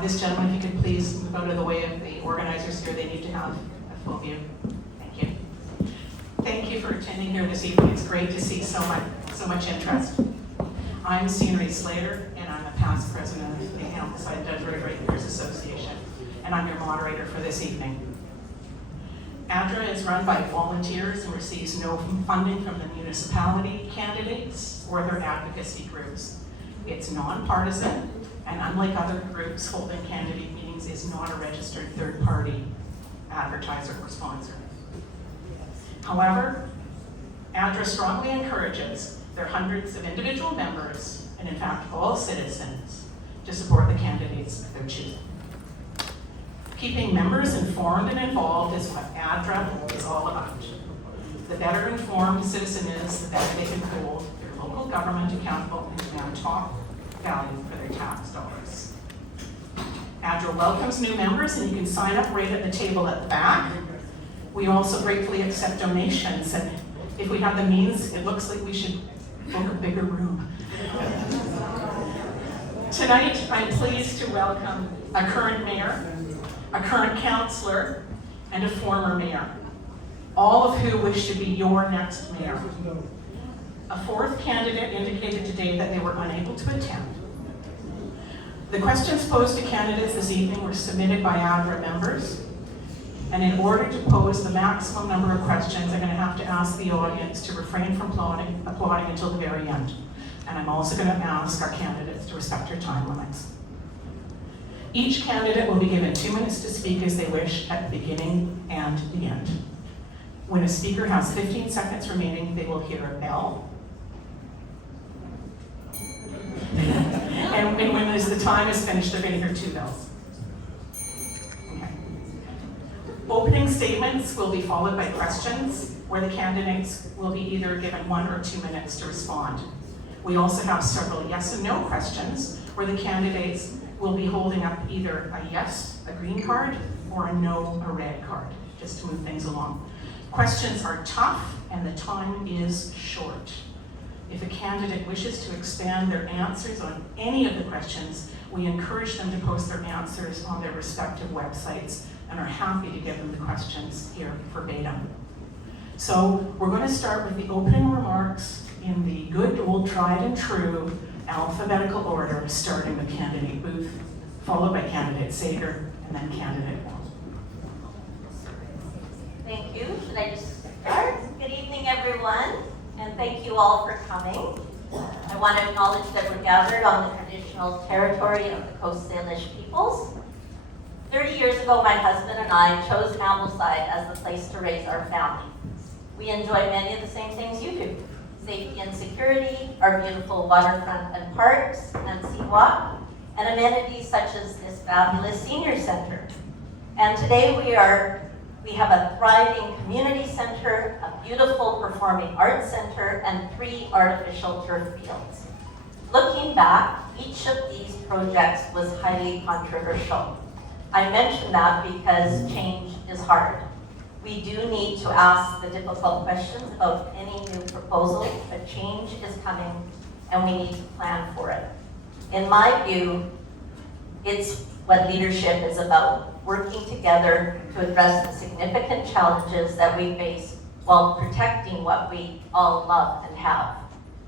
This gentleman, if you could please move out of the way of the organizers here, they need to have a full view. Thank you. Thank you for attending here this evening. It's great to see so much interest. I'm Scenery Slater, and I'm a past president of the Ambleside Dudley Ratepayers Association, and I'm your moderator for this evening. ADRA is run by volunteers and receives no funding from the municipality candidates or their advocacy groups. It's nonpartisan, and unlike other groups holding candidate meetings, is not a registered third-party advertiser or sponsor. However, ADRA strongly encourages their hundreds of individual members, and in fact all citizens, to support the candidates of their choosing. Keeping members informed and involved is what ADRA is all about. The better informed a citizen is, the better they can hold their local government accountable and demand top value for their tax dollars. ADRA welcomes new members, and you can sign up right at the table at the back. We also gratefully accept donations, and if we have the means, it looks like we should book a bigger room. Tonight, I'm pleased to welcome a current mayor, a current councillor, and a former mayor, all of who wish to be your next mayor. A fourth candidate indicated today that they were unable to attend. The questions posed to candidates this evening were submitted by ADRA members, and in order to pose the maximum number of questions, I'm going to have to ask the audience to refrain from applauding until the very end. And I'm also going to ask our candidates to respect your time limits. Each candidate will be given 2 minutes to speak as they wish at the beginning and the end. When a speaker has 15 seconds remaining, they will hear a bell. And when the time is finished, they're going to hear 2 bells. Okay. Opening statements will be followed by questions, where the candidates will be either given 1 or 2 minutes to respond. We also have several yes and no questions, where the candidates will be holding up either a yes, a green card, or a no, a red card, just to move things along. Questions are tough, and the time is short. If a candidate wishes to expand their answers on any of the questions, we encourage them to post their answers on their respective websites, and are happy to give them the questions here verbatim. So we're going to start with the opening remarks in the good old tried and true alphabetical order, starting with candidate Booth, followed by candidate Sager, and then candidate Wong. Thank you. Should I just start? Good evening, everyone, and thank you all for coming. I want to acknowledge that we're gathered on the traditional territory of the Coast Salish peoples. 30 years ago, my husband and I chose Ambleside as the place to raise our family. We enjoy many of the same things you do. Safety and security, our beautiful waterfront and parks and seawalk, and amenities such as this fabulous senior center. And today we have a thriving community center, a beautiful performing arts center, and 3 artificial turf fields. Looking back, each of these projects was highly controversial. I mention that because change is hard. We do need to ask the difficult questions about any new proposal, but change is coming and we need to plan for it. In my view, it's what leadership is about, working together to address the significant challenges that we face while protecting what we all love and have.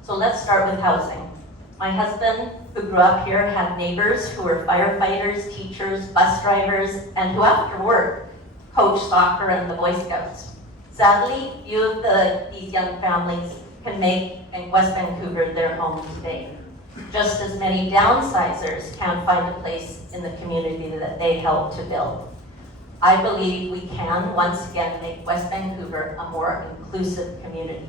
So let's start with housing. My husband, who grew up here, had neighbors who were firefighters, teachers, bus drivers, and who after work coached soccer and the Boy Scouts. Sadly, few of these young families can make West Vancouver their home today. Just as many downsizers can't find a place in the community that they helped to build. I believe we can once again make West Vancouver a more inclusive community.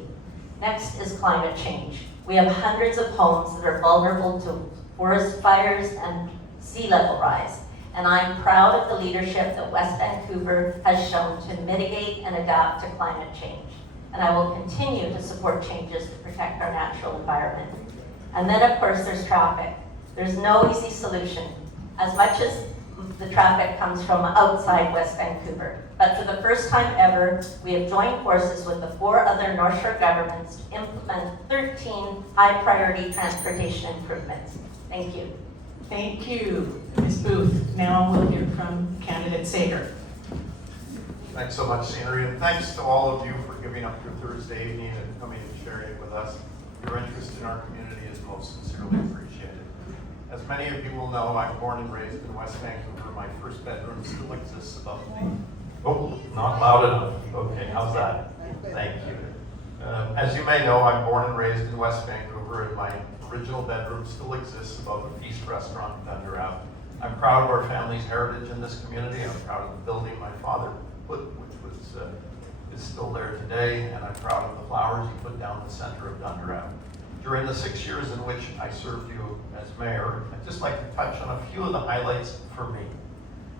Next is climate change. We have hundreds of homes that are vulnerable to forest fires and sea level rise. And I'm proud of the leadership that West Vancouver has shown to mitigate and adapt to climate change. And I will continue to support changes to protect our natural environment. And then of course there's traffic. There's no easy solution. As much as the traffic comes from outside West Vancouver. But for the first time ever, we have joined forces with the 4 other North Shore governments to implement 13 high priority transportation improvements. Thank you. Thank you. Ms. Booth. Now we'll hear from candidate Sager. Thanks so much, Scenery, and thanks to all of you for giving up your Thursday evening and coming and sharing it with us. Your interest in our community is most sincerely appreciated. As many of you will know, I'm born and raised in West Vancouver. My first bedroom still exists above me. Oh, not loud enough. Okay, how's that? Thank you. As you may know, I'm born and raised in West Vancouver, and my original bedroom still exists above the Feast Restaurant in Thunder Ave. I'm proud of our family's heritage in this community. I'm proud of the building my father put, which is still there today, and I'm proud of the flowers he put down the center of Thunder Ave. During the 6 years in which I served you as mayor, I'd just like to touch on a few of the highlights for me.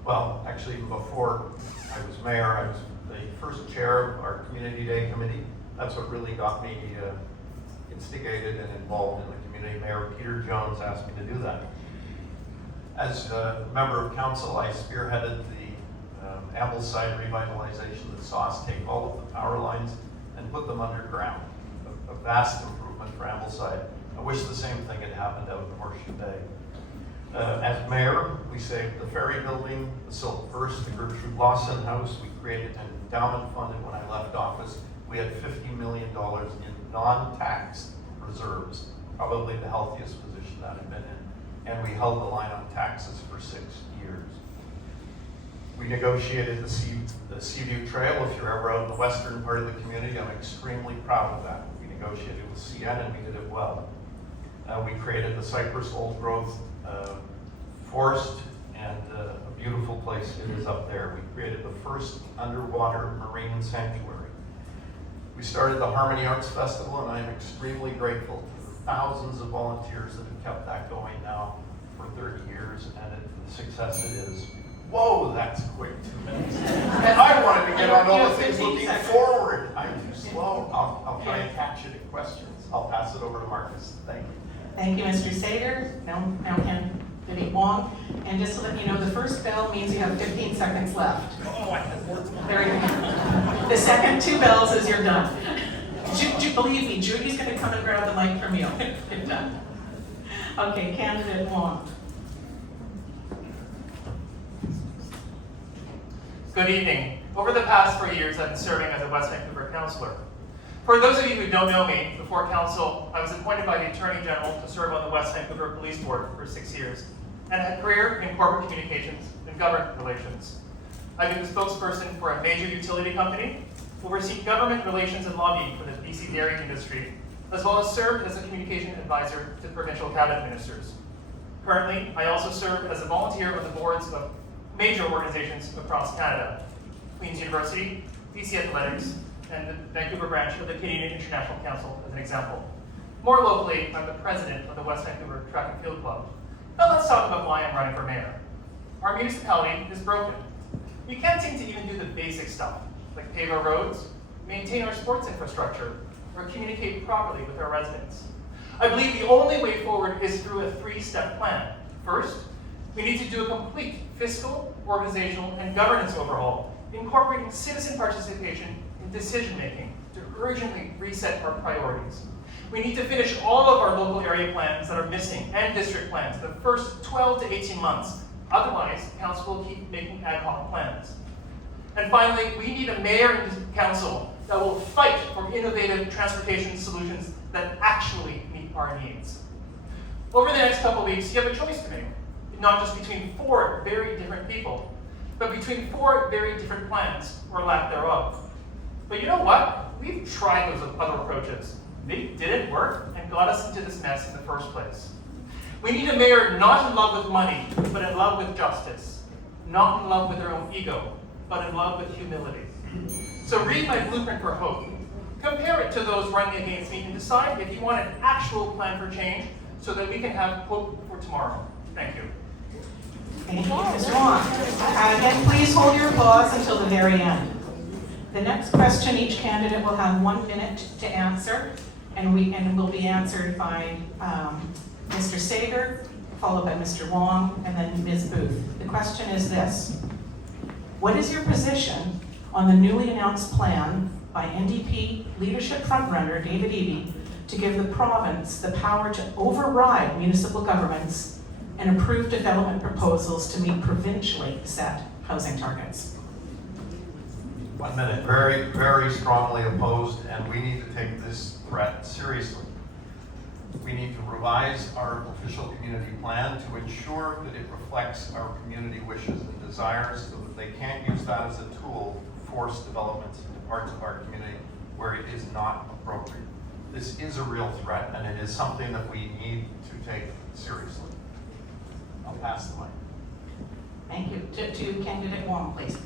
Well, actually, even before I was mayor, I was the first chair of our Community Day Committee. That's what really got me instigated and involved in the community. Mayor Peter Jones asked me to do that. As a member of council, I spearheaded the Ambleside revitalization that saw us take all of the power lines and put them underground. A vast improvement for Ambleside. I wish the same thing had happened out in Horseshoe Bay. As mayor, we saved the ferry building, the Silk Purse, the Gertrude Lawson House. We created an endowment fund, and when I left office, we had $50 million in non-tax reserves, probably the healthiest position that I've been in. And we held the line on taxes for 6 years. We negotiated the Seaview Trail. If you're ever out in the western part of the community, I'm extremely proud of that. We negotiated with CN and we did it well. We created the Cypress Old Growth Forest, and a beautiful place it is up there. We created the first underwater marine sanctuary. We started the Harmony Arts Festival, and I am extremely grateful to the thousands of volunteers that have kept that going now for 30 years, and the success it is. Whoa, that's quick, 2 minutes. I wanted to get on all the things looking forward. I'm too slow. I'll try and catch it in questions. I'll pass it over to Marcus. Thank you. Thank you, Mr. Sager. Now candidate Wong. And just to let you know, the first bell means you have 15 seconds left. Oh, I have more. Very good. The second 2 bells is you're done. Believe me, Judy's going to come and grab the mic from you. You're done. Okay, candidate Wong. Good evening. Over the past 4 years, I've been serving as a West Vancouver councillor. For those of you who don't know me, before council, I was appointed by the Attorney General to serve on the West Vancouver Police Board for 6 years, and had a career in corporate communications and government relations. I've been the spokesperson for a major utility company, overseen government relations and lobbying for the BC dairy industry, as well as served as a communication advisor to provincial cabinet ministers. Currently, I also serve as a volunteer on the boards of major organizations across Canada: Queen's University, BC Athletics, and the Vancouver branch of the Canadian International Council, as an example. More locally, I'm the president of the West Vancouver Track and Field Club. Now let's talk about why I'm running for mayor. Our municipality is broken. We can't seem to even do the basic stuff, like pave our roads, maintain our sports infrastructure, or communicate properly with our residents. I believe the only way forward is through a 3-step plan. First, we need to do a complete fiscal, organizational, and governance overhaul, incorporating citizen participation in decision-making to urgently reset our priorities. We need to finish all of our local area plans that are missing, and district plans, in the first 12 to 18 months. Otherwise, council will keep making ad hoc plans. And finally, we need a mayor and council that will fight for innovative transportation solutions that actually meet our needs. Over the next couple of weeks, you have a choice to make, not just between 4 very different people, but between 4 very different plans, or lack thereof. But you know what? We've tried those other approaches. They didn't work and got us into this mess in the first place. We need a mayor not in love with money, but in love with justice. Not in love with their own ego, but in love with humility. So read my blueprint for hope. Compare it to those running against me and decide if you want an actual plan for change so that we can have hope for tomorrow. Thank you. Thank you, Mr. Wong. Again, please hold your applause until the very end. The next question, each candidate will have 1 minute to answer, and will be answered by Mr. Sager, followed by Mr. Wong, and then Ms. Booth. The question is this: what is your position on the newly announced plan by NDP leadership frontrunner David Eby to give the province the power to override municipal governments and approve development proposals to meet provincially set housing targets. 1 minute. Very, very strongly opposed, and we need to take this threat seriously. We need to revise our official community plan to ensure that it reflects our community wishes and desires so that they can't use that as a tool to force developments into parts of our community where it is not appropriate. This is a real threat, and it is something that we need to take seriously. I'll pass the mic. Thank you. To candidate Wong, please.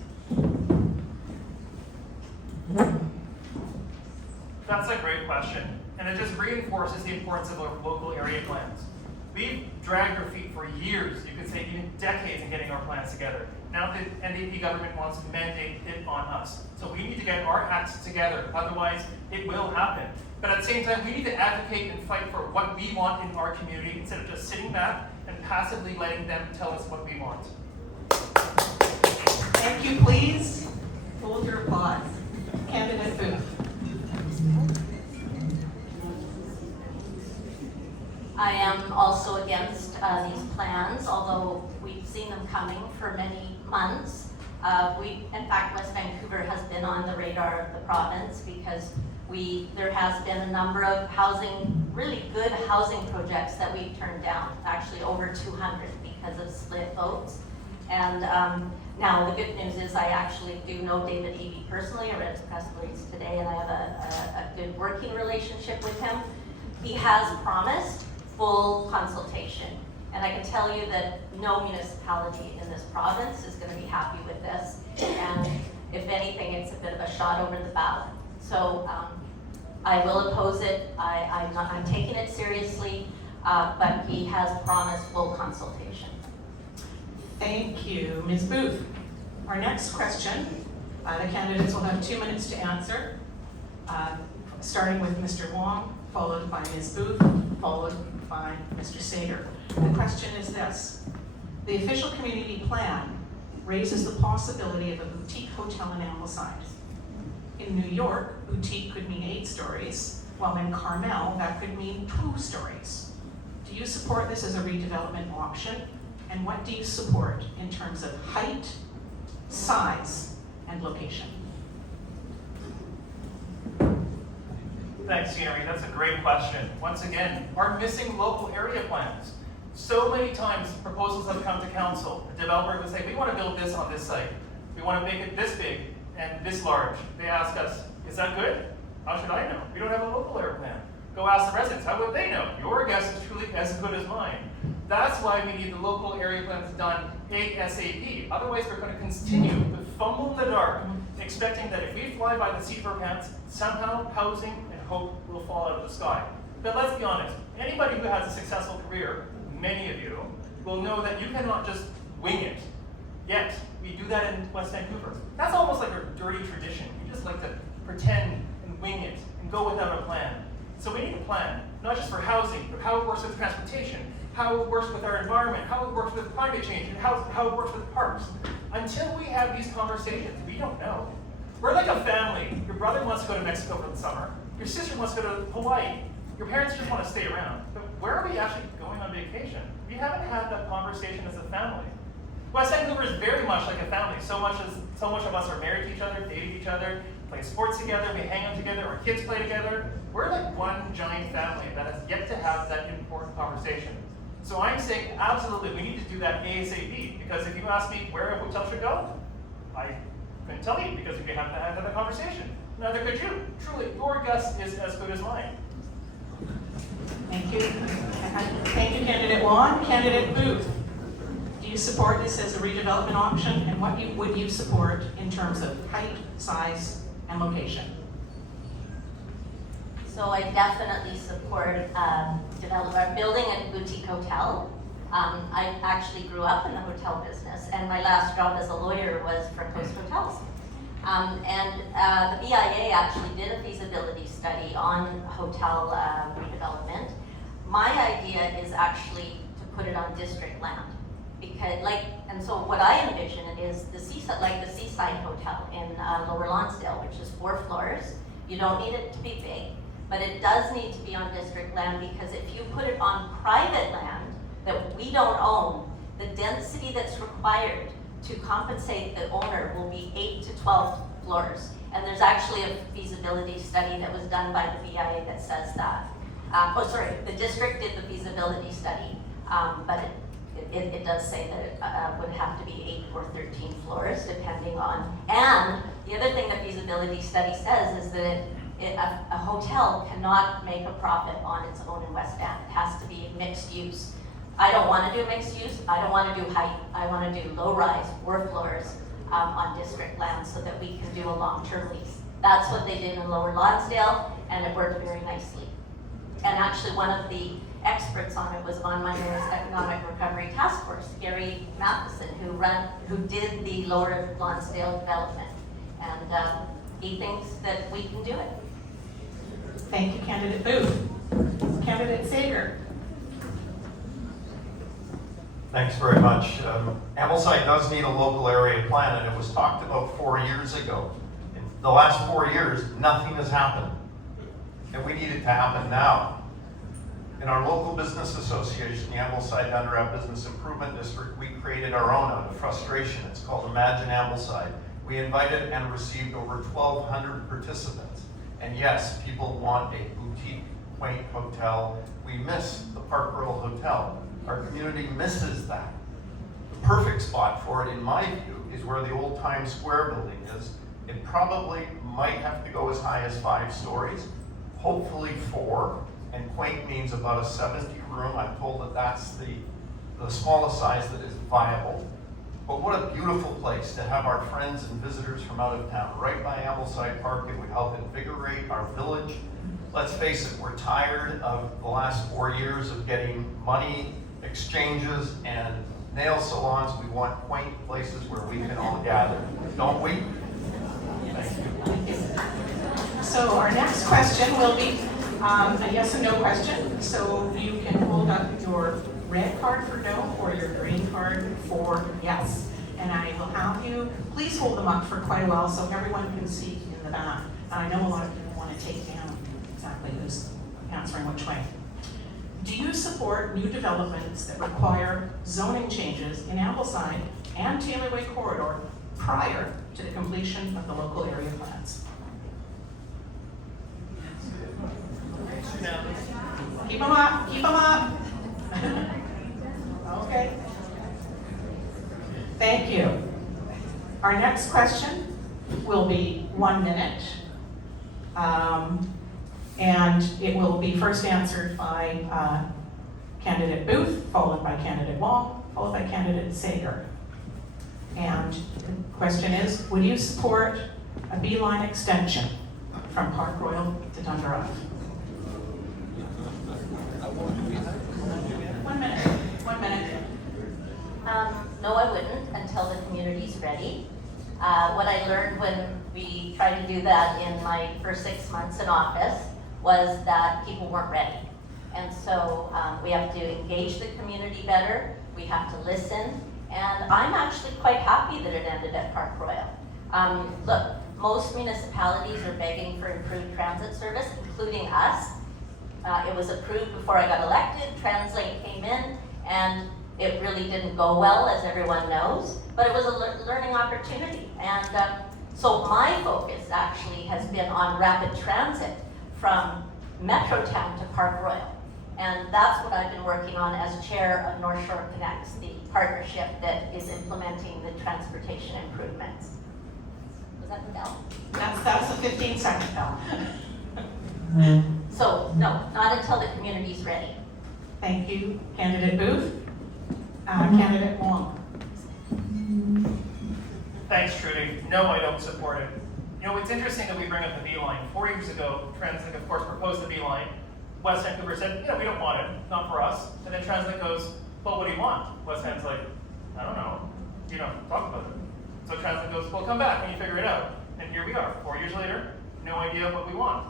That's a great question, and it just reinforces the importance of our local area plans. We've dragged our feet for years, you could say even decades, in getting our plans together. Now the NDP government wants to mandate it on us. So we need to get our acts together, otherwise it will happen. But at the same time, we need to advocate and fight for what we want in our community instead of just sitting back and passively letting them tell us what we want. Thank you, please. Hold your applause. Candidate Booth. I am also against these plans, although we've seen them coming for many months. In fact, West Vancouver has been on the radar of the province because there has been a number of really good housing projects that we've turned down, actually over 200 because of split votes. And now the good news is I actually do know David Eby personally. I read his press release today and I have a good working relationship with him. He has promised full consultation. And I can tell you that no municipality in this province is going to be happy with this. And if anything, it's a bit of a shot over the bow. So I will oppose it. I'm taking it seriously, but he has promised full consultation. Thank you, Ms. Booth. Our next question, the candidates will have 2 minutes to answer, starting with Mr. Wong, followed by Ms. Booth, followed by Mr. Sager. The question is this: the official community plan raises the possibility of a boutique hotel in Ambleside. In New York, boutique could mean 8 stories, while in Carmel, that could mean 2 stories. Do you support this as a redevelopment option? And what do you support in terms of height, size, and location? Thanks, Scenery. That's a great question. Once again, our missing local area plans. So many times proposals have come to council. A developer will say, we want to build this on this site. We want to make it this big and this large. They ask us, is that good? How should I know? We don't have a local area plan. Go ask the residents. How would they know? Your guess is truly as good as mine. That's why we need the local area plans done ASAP. Otherwise, we're going to continue to fumble in the dark, expecting that if we fly by the seat of our pants, somehow housing and hope will fall out of the sky. But let's be honest, anybody who has a successful career, many of you, will know that you cannot just wing it. Yet, we do that in West Vancouver. That's almost like a dirty tradition. We just like to pretend and wing it and go without a plan. So we need a plan, not just for housing, but how it works with transportation, how it works with our environment, how it works with climate change, and how it works with parks. Until we have these conversations, we don't know. We're like a family. Your brother wants to go to Mexico for the summer. Your sister wants to go to Hawaii. Your parents just want to stay around. But where are we actually going on vacation? We haven't had that conversation as a family. West Vancouver is very much like a family. So much of us are married to each other, dating each other, play sports together, we hang out together, our kids play together. We're like one giant family that has yet to have that important conversation. So I'm saying absolutely we need to do that ASAP, because if you ask me where a hotel should go, I couldn't tell you because we haven't had that conversation. Neither could you. Truly, your guess is as good as mine. Thank you. Thank you, Candidate Wong. Candidate Booth, do you support this as a redevelopment option, and what would you support in terms of height, size, and location? So I definitely support building a boutique hotel. I actually grew up in the hotel business, and my last job as a lawyer was for Coast Hotels. The BIA actually did a feasibility study on hotel redevelopment. My idea is actually to put it on district land, and so what I envision is the seaside hotel in Lower Lonsdale, which is 4 floors. You don't need it to be big, but it does need to be on district land, because if you put it on private land, that we don't own, the density that's required to compensate the owner will be 8 to 12 floors. And there's actually a feasibility study that was done by the VIA that says that. The district did the feasibility study, but it does say that it would have to be 8 or 13 floors depending on, and the other thing the feasibility study says is that a hotel cannot make a profit on its own in West Van. It has to be mixed use. I don't want to do mixed use. I don't want to do height. I want to do low rise, 4 floors on district land so that we can do a long-term lease. That's what they did in Lower Lonsdale, and it worked very nicely. And actually, one of the experts on it was on my mayor's economic recovery task force, Gary Matheson, who did the Lower Lonsdale development, and he thinks that we can do it. Thank you, Candidate Booth. Candidate Sager. Thanks very much. Ambleside does need a local area plan, and it was talked about 4 years ago. In the last 4 years, nothing has happened, and we need it to happen now. In our local business association, the Ambleside ADRA Business Improvement District, we created our own out of frustration. It's called Imagine Ambleside. We invited and received over 1,200 participants. And yes, people want a boutique, quaint hotel. We miss the Park Royal Hotel. Our community misses that. The perfect spot for it, in my view, is where the old Times Square building is. It probably might have to go as high as 5 stories, hopefully 4, and quaint means about a 70 room. I'm told that that's the smallest size that is viable. But what a beautiful place to have our friends and visitors from out of town, right by Ambleside Park. It would help invigorate our village. Let's face it, we're tired of the last 4 years of getting money exchanges and nail salons. We want quaint places where we can all gather, don't we? Thank you. So our next question will be a yes and no question. So you can hold up your red card for no or your green card for yes. And I will have you, please hold them up for quite a while so everyone can see in the back. And I know a lot of people want to take down exactly who's answering which way. Do you support new developments that require zoning changes in Ambleside and Taylorway Corridor prior to the completion of the local area plans? Keep them up, keep them up. Okay. Thank you. Our next question will be 1 minute. And it will be first answered by Candidate Booth, followed by Candidate Wong, followed by Candidate Sager. And the question is, would you support a beeline extension from Park Royal to Dundurf? 1 minute, 1 minute. No, I wouldn't until the community's ready. What I learned when we tried to do that in my first 6 months in office was that people weren't ready. And so we have to engage the community better, we have to listen, and I'm actually quite happy that it ended at Park Royal. Look, most municipalities are begging for improved transit service, including us. It was approved before I got elected, Translate came in, and it really didn't go well, as everyone knows, but it was a learning opportunity. And so my focus actually has been on rapid transit from Metrotown to Park Royal. And that's what I've been working on as chair of North Shore Connects, the partnership that is implementing the transportation improvements. Was that the bell? That's a 15-second bell. So, no, not until the community's ready. Thank you, Candidate Booth. Candidate Wong. Thanks, Trudy. No, I don't support it. You know, it's interesting that we bring up the beeline. 4 years ago, Translink, of course, proposed the beeline. West Vancouver said, we don't want it, not for us. And then Translink goes, well, what do you want? West Van's like, I don't know. You don't talk about it. So Translink goes, well, come back when you figure it out. And here we are, 4 years later, no idea what we want.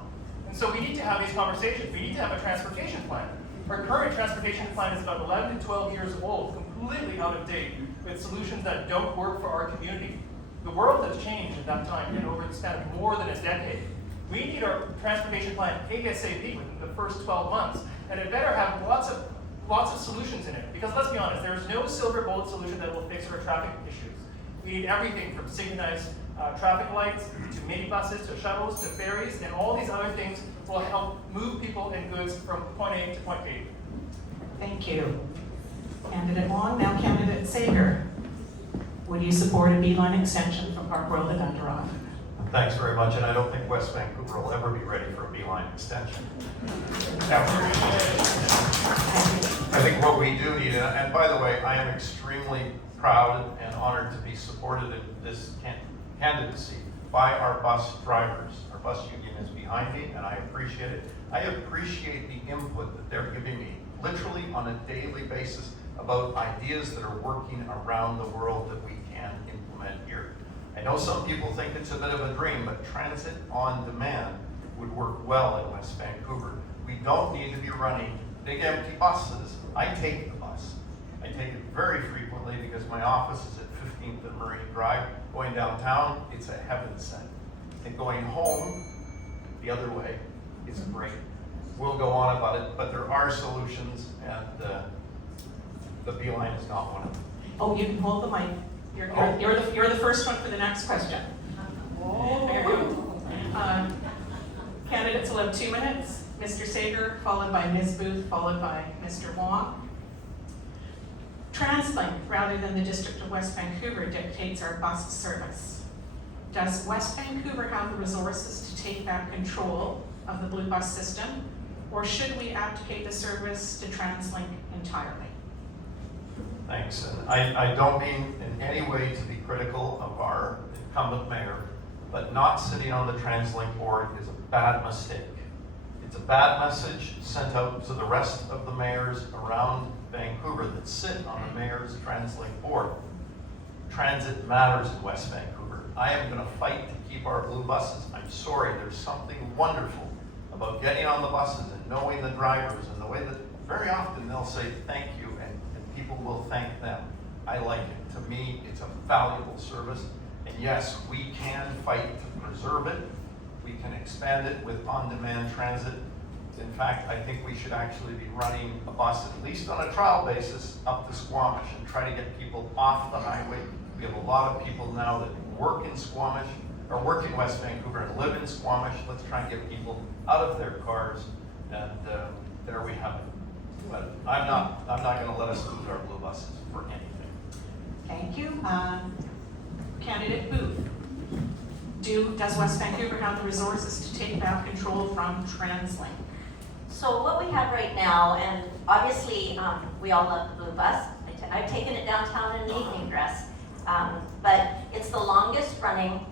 And so we need to have these conversations. We need to have a transportation plan. Our current transportation plan is about 11 to 12 years old, completely out of date, with solutions that don't work for our community. The world has changed in that time, and over the span of more than a decade. We need our transportation plan ASAP within the first 12 months, and it better have lots of lots of solutions in it. Because let's be honest, there's no silver bullet solution that will fix our traffic issues. We need everything from synchronized traffic lights, to minibuses, to shuttles, to ferries, and all these other things will help move people and goods from point A to point B. Thank you. Candidate Wong, now candidate Sager. Would you support a beeline extension from Park Royal to Dundurog? Thanks very much, and I don't think West Vancouver will ever be ready for a beeline extension. I think what we do need, and by the way, I am extremely proud and honored to be supported in this candidacy by our bus drivers. Our bus union is behind me, and I appreciate it. I appreciate the input that they're giving me, literally on a daily basis, about ideas that are working around the world that we can implement here. I know some people think it's a bit of a dream, but transit on demand would work well in West Vancouver. We don't need to be running big empty buses. I take the bus. I take it very frequently because my office is at 15th and Marine Drive. Going downtown, it's a heaven sent. And going home, the other way, is great. We'll go on about it, but there are solutions, and the beeline is not one of them. Oh, you can hold the mic. You're the first one for the next question. There you go. Candidates will have 2 minutes. Mr. Sager, followed by Ms. Booth, followed by Mr. Wong. TransLink, rather than the District of West Vancouver, dictates our bus service. Does West Vancouver have the resources to take back control of the Blue Bus system, or should we abdicate the service to TransLink entirely? Thanks, and I don't mean in any way to be critical of our incumbent mayor, but not sitting on the TransLink board is a bad mistake. It's a bad message sent out to the rest of the mayors around Vancouver that sit on the mayor's TransLink board. Transit matters in West Vancouver. I am going to fight to keep our blue buses. I'm sorry, there's something wonderful about getting on the buses and knowing the drivers and the way that very often they'll say thank you and people will thank them. I like it. To me, it's a valuable service. And yes, we can fight to preserve it. We can expand it with on-demand transit. In fact, I think we should actually be running a bus, at least on a trial basis, up to Squamish and try to get people off the highway. We have a lot of people now that work in Squamish, or work in West Vancouver and live in Squamish. Let's try and get people out of their cars, and there we have it. But I'm not going to let us lose our blue buses for anything. Thank you. Candidate Booth. Does West Vancouver have the resources to take back control from TransLink? So what we have right now, and obviously we all love the blue bus. I've taken it downtown in the evening dress, but it's the longest running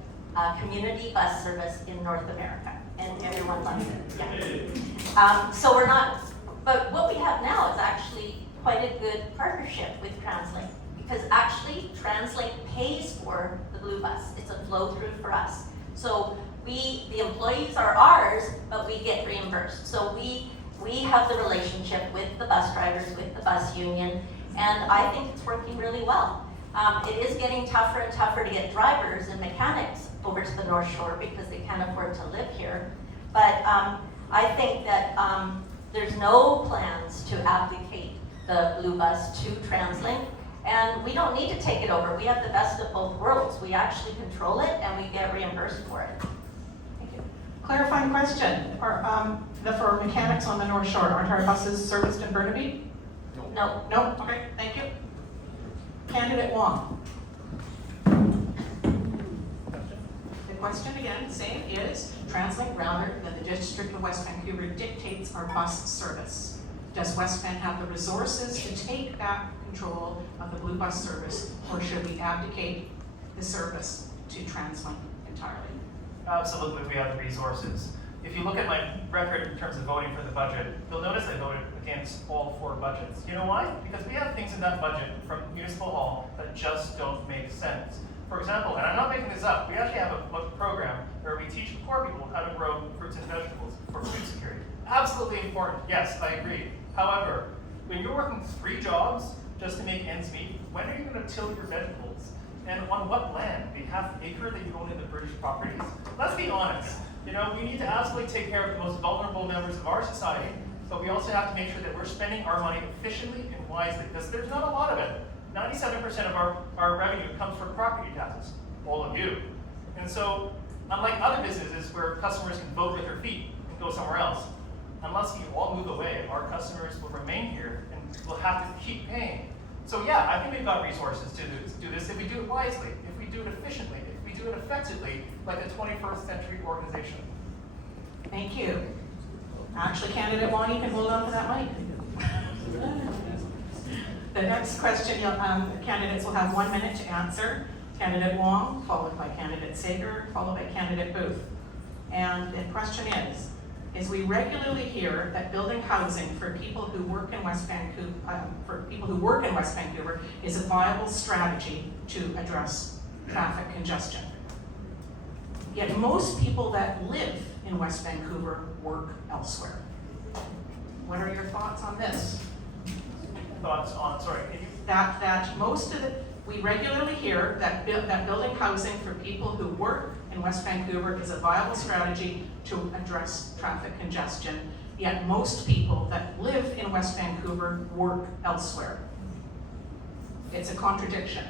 community bus service in North America, and everyone loves it. Yeah. So we're not, but what we have now is actually quite a good partnership with TransLink, because actually TransLink pays for the blue bus. It's a flow through for us. So the employees are ours, but we get reimbursed. So we have the relationship with the bus drivers, with the bus union, and I think it's working really well. It is getting tougher and tougher to get drivers and mechanics over to the North Shore because they can't afford to live here. But I think that there's no plans to abdicate the blue bus to TransLink, and we don't need to take it over. We have the best of both worlds. We actually control it and we get reimbursed for it. Thank you. Clarifying question. For mechanics on the North Shore, aren't our buses serviced in Burnaby? No. No? Okay, thank you. Candidate Wong. The question again, same, is TransLink, rather than the District of West Vancouver, dictates our bus service. Does West Van have the resources to take back control of the blue bus service, or should we abdicate the service to TransLink entirely? Absolutely, we have the resources. If you look at my record in terms of voting for the budget, you'll notice I voted against all 4 budgets. You know why? Because we have things in that budget from Municipal Hall that just don't make sense. For example, and I'm not making this up, we actually have a program where we teach poor people how to grow fruits and vegetables for food security. Absolutely important, yes, I agree. However, when you're working 3 jobs just to make ends meet, when are you going to till your vegetables? And on what land? The half-acre that you own in the British properties? Let's be honest. You know, we need to absolutely take care of the most vulnerable members of our society but we also have to make sure that we're spending our money efficiently and wisely, because there's not a lot of it. 97% of our revenue comes from property taxes, all of you. And so, unlike other businesses where customers can vote with their feet and go somewhere else, unless you all move away, our customers will remain here and will have to keep paying. So yeah, I think we've got resources to do this if we do it wisely, if we do it efficiently, if we do it effectively, like a 21st century organization. Thank you. Actually, candidate Wong, you can hold on to that mic. The next question, candidates will have 1 minute to answer. Candidate Wong, followed by candidate Sager, followed by candidate Booth. And the question is we regularly hear that building housing for people who work in West Vancouver, is a viable strategy to address traffic congestion. Yet most people that live in West Vancouver work elsewhere. What are your thoughts on this? Thoughts on, sorry, can you? That most of we regularly hear that building housing for people who work in West Vancouver is a viable strategy to address traffic congestion, yet most people that live in West Vancouver work elsewhere. It's a contradiction.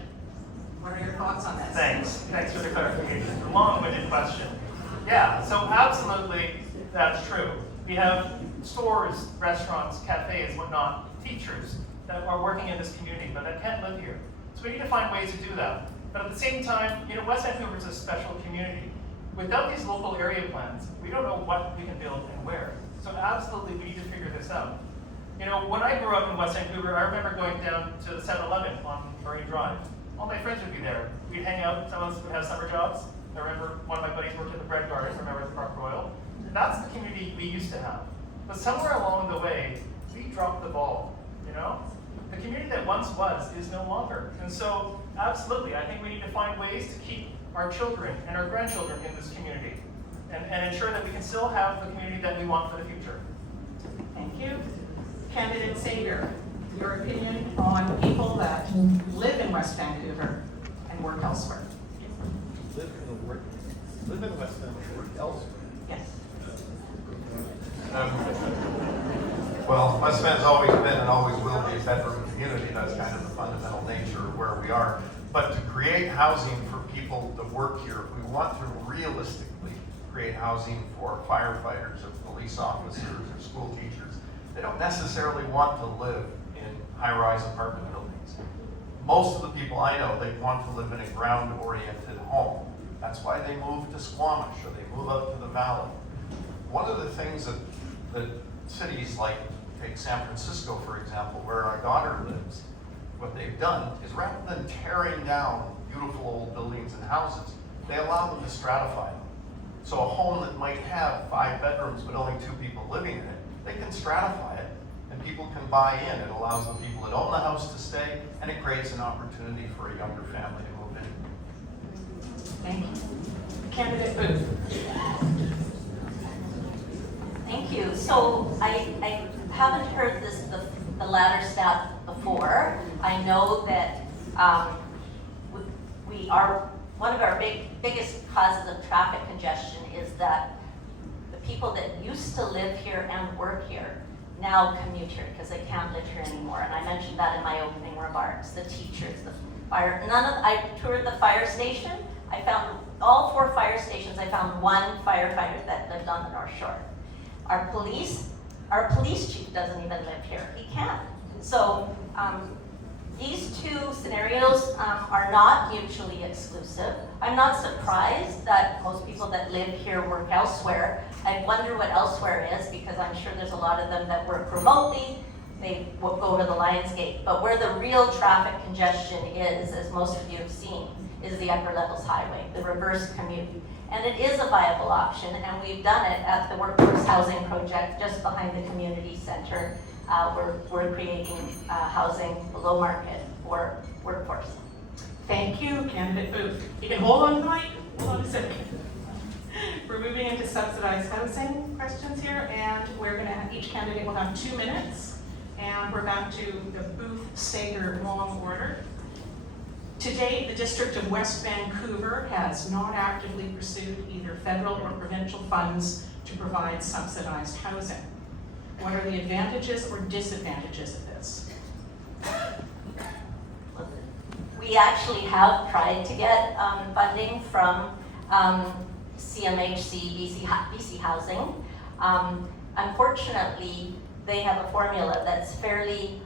What are your thoughts on this? Thanks for the clarification. It's a long-winded question. Yeah, so absolutely that's true. We have stores, restaurants, cafes, whatnot, teachers that are working in this community but that can't live here. So we need to find ways to do that. But at the same time, West Vancouver is a special community. Without these local area plans, we don't know what we can build and where. So absolutely, we need to figure this out. When I grew up in West Vancouver, I remember going down to the 7-Eleven on Marine Drive. All my friends would be there. We'd hang out, some of us would have summer jobs. I remember one of my buddies worked at the bread garden, remember the Park Royal. And that's the community we used to have. But somewhere along the way, we dropped the ball, The community that once was is no longer. And so, absolutely, I think we need to find ways to keep our children and our grandchildren in this community and ensure that we can still have the community that we want for the future. Thank you. Candidate Sager, your opinion on people that live in West Vancouver and work elsewhere. Live in West Vancouver, work elsewhere. Yes. Well, West Van's always been and always will be a bedroom community. That's kind of the fundamental nature of where we are. But to create housing for people that work here, if we want to realistically create housing for firefighters or police officers or school teachers, they don't necessarily want to live in high-rise apartment buildings. Most of the people I know, they want to live in a ground-oriented home. That's why they move to Squamish or they move out to the valley. One of the things that cities like, take San Francisco, for example, where our daughter lives, what they've done is rather than tearing down beautiful old buildings and houses, they allow them to stratify them. So a home that might have 5 bedrooms but only 2 people living in it, they can stratify it and people can buy in. It allows the people that own the house to stay and it creates an opportunity for a younger family to move in. Thank you. Candidate Booth. Thank you. So I haven't heard the latter stat before. I know that we are, one of our biggest causes of traffic congestion is that the people that used to live here and work here now commute here because they can't live here anymore. And I mentioned that in my opening remarks. The teachers, the fire, I toured the fire station. I found all 4 fire stations, I found 1 firefighter that lived on the North Shore. Our police chief doesn't even live here. He can't. So these 2 scenarios are not mutually exclusive. I'm not surprised that most people that live here work elsewhere. I wonder what elsewhere is because I'm sure there's a lot of them that work remotely. They will go to the Lions Gate. But where the real traffic congestion is, as most of you have seen, is the Upper Levels Highway, the reverse commute. And it is a viable option, and we've done it at the Workforce Housing Project just behind the community center. We're creating housing below market for workforce. Thank you, Candidate Booth. You can hold on to the mic. Hold on a second. We're moving into subsidized housing questions here, and we're going to have, each candidate will have 2 minutes, and we're back to the Booth, Sager, Wong order. Today, the District of West Vancouver has not actively pursued either federal or provincial funds to provide subsidized housing. What are the advantages or disadvantages of this? We actually have tried to get funding from CMHC, BC Housing. Unfortunately, they have a formula that's fairly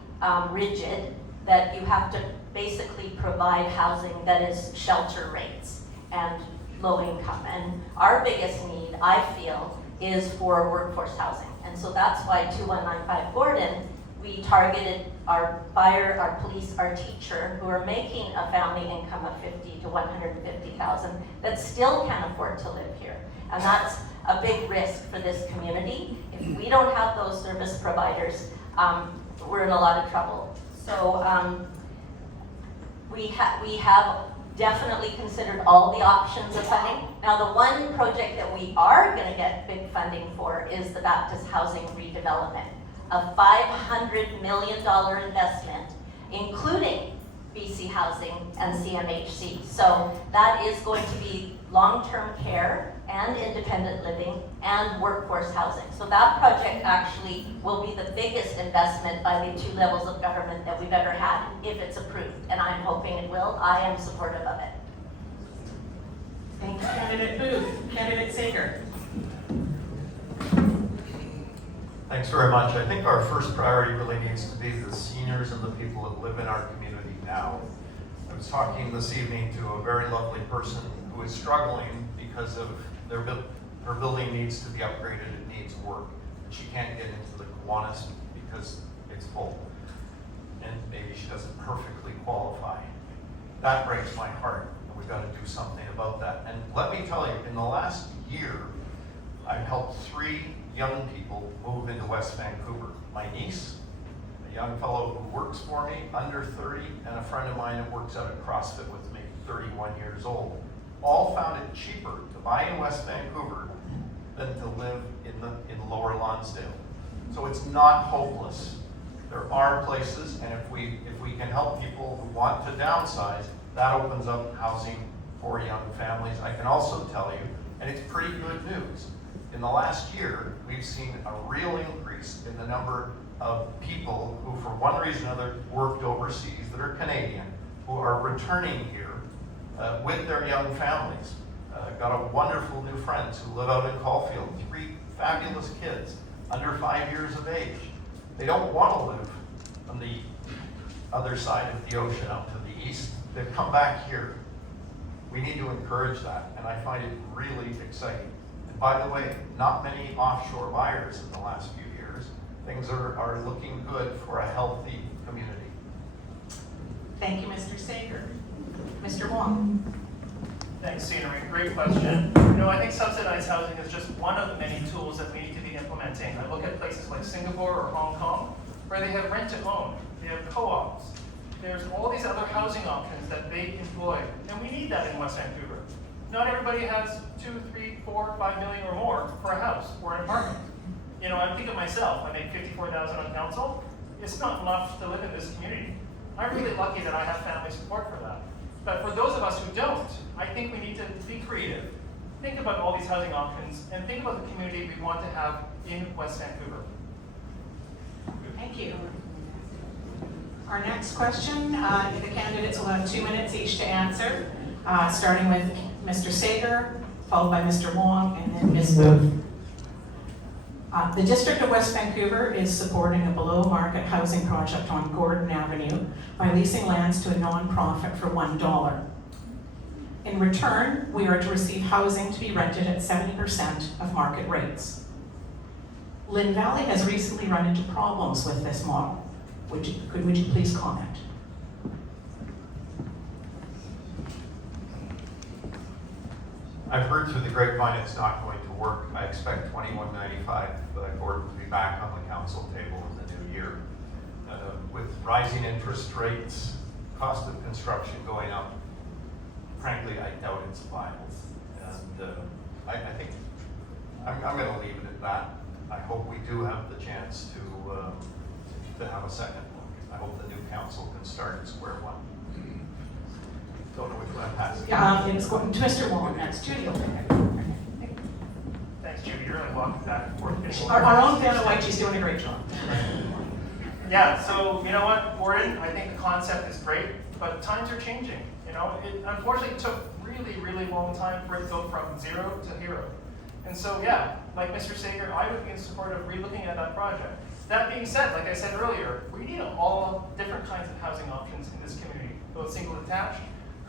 rigid, that you have to basically provide housing that is shelter rates and low income. And our biggest need, I feel, is for workforce housing. And so that's why 2195 Gordon, we targeted our fire, our police, our teacher, who are making a family income of 50 to 150,000 that still can't afford to live here. And that's a big risk for this community. If we don't have those service providers, we're in a lot of trouble. So we have definitely considered all the options of funding. Now, the one project that we are going to get big funding for is the Baptist Housing Redevelopment, a $500 million investment, including BC Housing and CMHC. So that is going to be long-term care and independent living and workforce housing. So that project actually will be the biggest investment by the 2 levels of government that we've ever had, if it's approved. And I'm hoping it will. I am supportive of it. Thank you, Candidate Booth. Candidate Sager. Thanks very much. I think our first priority really needs to be the seniors and the people that live in our community now. I was talking this evening to a very lovely person who is struggling because of her building needs to be upgraded, it needs work. She can't get into the Kiwanis because it's full. And maybe she doesn't perfectly qualify. That breaks my heart, and we've got to do something about that. And let me tell you, in the last year, I've helped 3 young people move into West Vancouver. My niece, a young fellow who works for me, under 30, and a friend of mine that works out at CrossFit with me, 31 years old. All found it cheaper to buy in West Vancouver than to live in Lower Lonsdale. So it's not hopeless. There are places, and if we can help people who want to downsize, that opens up housing for young families. I can also tell you, and it's pretty good news, in the last year, we've seen a real increase in the number of people who, for one reason or another, worked overseas, that are Canadian, who are returning here with their young families. Got a wonderful new friends who live out in Caulfield, 3 fabulous kids, under 5 years of age. They don't want to live on the other side of the ocean out to the east. They've come back here. We need to encourage that, and I find it really exciting. And by the way, not many offshore buyers in the last few years. Things are looking good for a healthy community. Thank you, Mr. Sager. Mr. Wong. Thanks, Scenery. Great question. I think subsidized housing is just one of the many tools that we need to be implementing. I look at places like Singapore or Hong Kong, where they have rent-to-own, they have co-ops. There's all these other housing options that they employ, and we need that in West Vancouver. Not everybody has 2, 3, 4, 5 million or more for a house or an apartment. I think of myself. I make $54,000 on council. It's not enough to live in this community. I'm really lucky that I have family support for that. But for those of us who don't, I think we need to be creative, think about all these housing options, and think about the community we want to have in West Vancouver. Thank you. Our next question, the candidates will have 2 minutes each to answer, starting with Mr. Sager, followed by Mr. Wong, and then Ms. Booth. The District of West Vancouver is supporting a below-market housing project on Gordon Avenue by leasing lands to a non-profit for $1. In return, we are to receive housing to be rented at 70% of market rates. Lynn Valley has recently run into problems with this model. Would you please comment? I've heard through the grapevine it's not going to work. I expect 2195 Gordon to be back on the council table in the new year. With rising interest rates, cost of construction going up, frankly, I doubt it's viable. And I think I'm going to leave it at that. I hope we do have the chance to have a second look. I hope the new council can start at square one. Don't know which one I'm passing. It's going to Mr. Wong next. Judy, over there. Thanks, Judy. year, like walking back and forth. getting Our over. own Vanna White, she's doing a great job. Yeah, so you know what, Gordon, I think the concept is great, but times are changing. You know, it unfortunately took really, really long time for it to go from 0 to hero. And so, yeah, like Mr. Sager, I would be in support of relooking at that project. That being said, like I said earlier, we need all different kinds of housing options in this community, both single detached,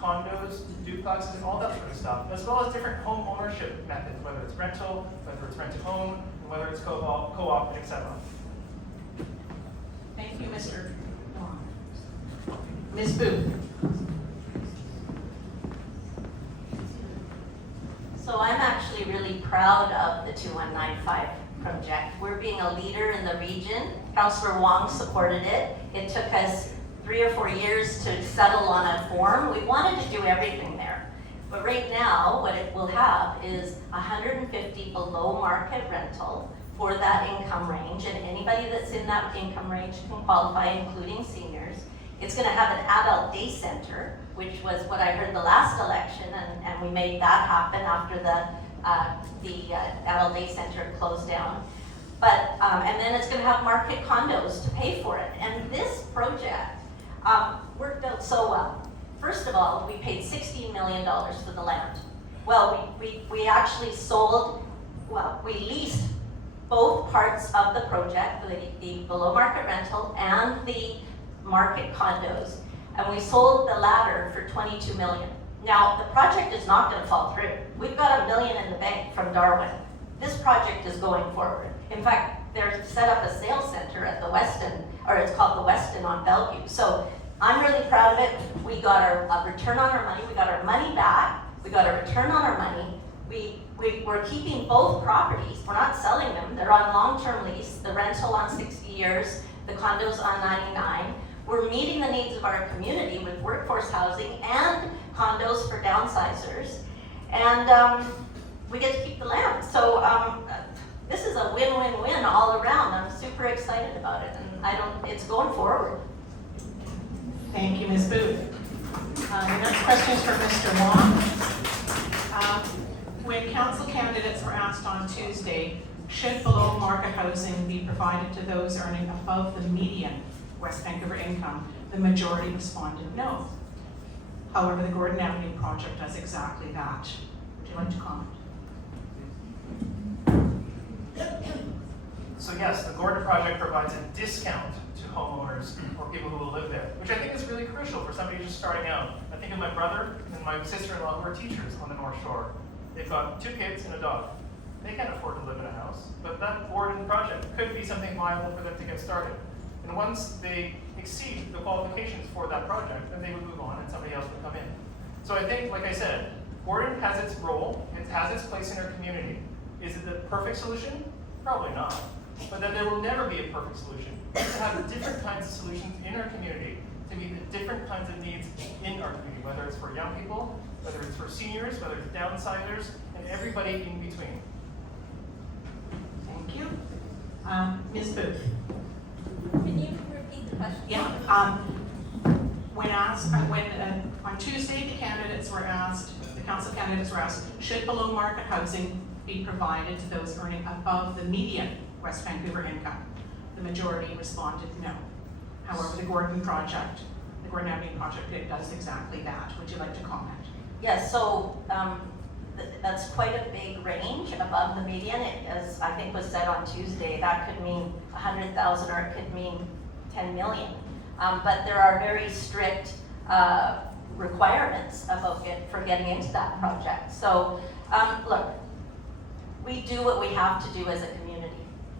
condos, duplexes, all that sort of stuff, as well as different home ownership methods, whether it's rental, whether it's rent-to-own, and whether it's co-op, etc. Thank you, Mr. Long. Ms. Booth. So I'm actually really proud of the 2195 project. We're being a leader in the region. Councillor Wong supported it. It took us 3 or 4 years to settle on a form. We wanted to do everything there. But right now, what it will have is 150 below market rental for that income range, and anybody that's in that income range can qualify, including seniors. It's gonna have an adult day center, which was what I heard the last election, and we made that happen after the adult day center closed down. But, and then it's gonna have market condos to pay for it. And this project worked out so well. First of all, we paid $16 million for the land. Well, we actually sold, well, we leased both parts of the project, the below market rental and the market condos, and we sold the latter for $22 million. Now, the project is not gonna fall through. We've got $1 million in the bank from Darwin. This project is going forward. In fact, they're set up a sales center at the Westin, or it's called the Westin on Bellevue. So I'm really proud of it. We got our return on our money. We got our money back. We got a return on our money. We're keeping both properties. We're not selling them. They're on long-term lease, the rental on 60 years, the condos on 99. We're meeting the needs of our community with workforce housing and condos for downsizers. And we get to keep the land. So this is a win-win-win all around. I'm super excited about it, and it's going forward. Thank you, Ms. Booth. The next question is for Mr. Wong. When council candidates were asked on Tuesday, should below market housing be provided to those earning above the median West Vancouver income, the majority responded no. However, the Gordon Avenue project does exactly that. Would you like to comment? So yes, the Gordon project provides a discount to homeowners or people who will live there, which I think is really crucial for somebody just starting out. I think of my brother and my sister-in-law who are teachers on the North Shore. They've got 2 kids and a dog. They can't afford to live in a house, but that Gordon project could be something viable for them to get started. And once they exceed the qualifications for that project, then they would move on and somebody else would come in. So I think, like I said, Gordon has its role, it has its place in our community. Is it the perfect solution? Probably not. But then there will never be a perfect solution. We have to have different kinds of solutions in our community to meet the different kinds of needs in our community, whether it's for young people, whether it's for seniors, whether it's downsizers, and everybody in between. Thank you. Ms. Booth. Can you repeat the question? Yeah. When on Tuesday, the council candidates were asked, should below market housing be provided to those earning above the median West Vancouver income? The majority responded no. However, the Gordon Avenue project, it does exactly that. Would you like to comment? Yes, so that's quite a big range above the median. As I think was said on Tuesday, that could mean 100,000 or it could mean 10 million. But there are very strict requirements for getting into that project. So look, we do what we have to do as a community.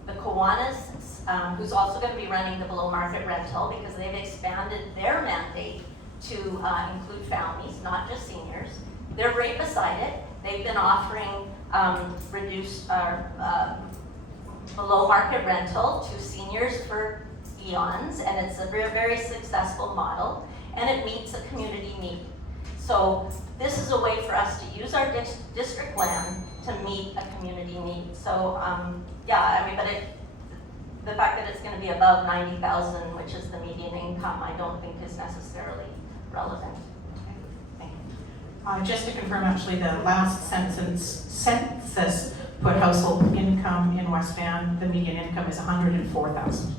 The Kiwanis, who's also going to be running the below market rental because they've expanded their mandate to include families, not just seniors. They're right beside it. They've been offering reduced below market rental to seniors for eons, and it's a very, very successful model, and it meets a community need. So this is a way for us to use our district land to meet a community need. So yeah, I mean, but the fact that it's going to be above 90,000, which is the median income, I don't think is necessarily relevant. Thank you. Just to confirm, actually, the last census put household income in West Van, the median income is $104,000.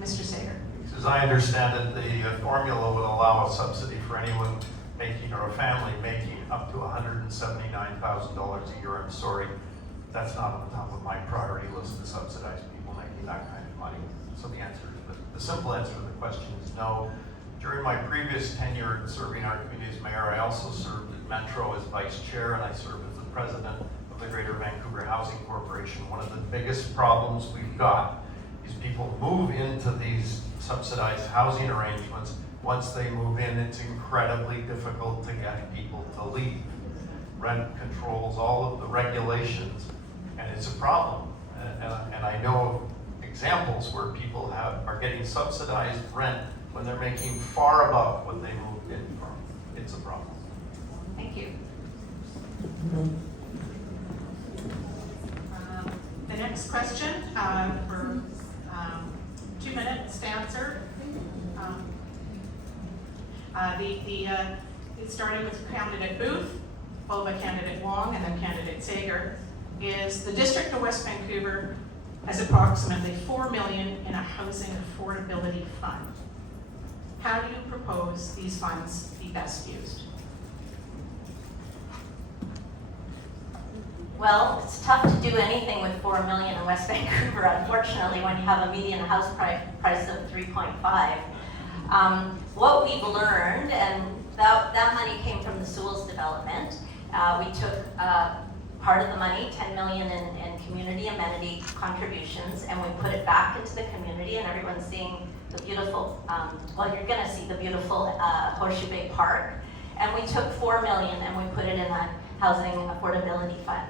Mr. Sager. As I understand it, the formula would allow a subsidy for anyone making, or a family making, up to $179,000 a year. I'm sorry, that's not on the top of my priority list to subsidize people making that kind of money. So the answer is, the simple answer to the question is no. During my previous tenure serving our community as mayor, I also served at Metro as vice chair, and I served as the president of the Greater Vancouver Housing Corporation. One of the biggest problems we've got is people move into these subsidized housing arrangements. Once they move in, it's incredibly difficult to get people to leave. Rent controls, all of the regulations, and it's a problem. And I know of examples where people are getting subsidized rent when they're making far above what they moved in from. It's a problem. Thank you. The next question for 2 minutes to answer. It's starting with candidate Booth, followed by candidate Wong, and then candidate Sager. Is the District of West Vancouver has approximately $4 million in a housing affordability fund. How do you propose these funds be best used? Well, it's tough to do anything with $4 million in West Vancouver, unfortunately, when you have a median house price of 3.5. What we've learned, and that money came from the Sewells development. We took part of the money, $10 million in community amenity contributions, and we put it back into the community, and everyone's seeing the beautiful, well, you're gonna see the beautiful Horseshoe Bay Park. And we took $4 million and we put it in a housing affordability fund.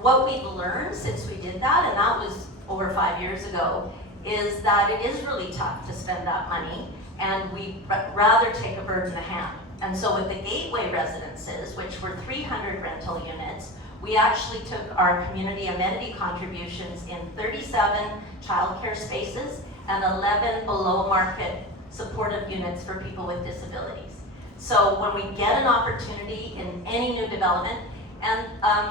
What we've learned since we did that, and that was over 5 years ago, is that it is really tough to spend that money, and we'd rather take a bird in the hand. And so with the Gateway residences, which were 300 rental units, we actually took our community amenity contributions in 37 childcare spaces and 11 below market supportive units for people with disabilities. So when we get an opportunity in any new development, and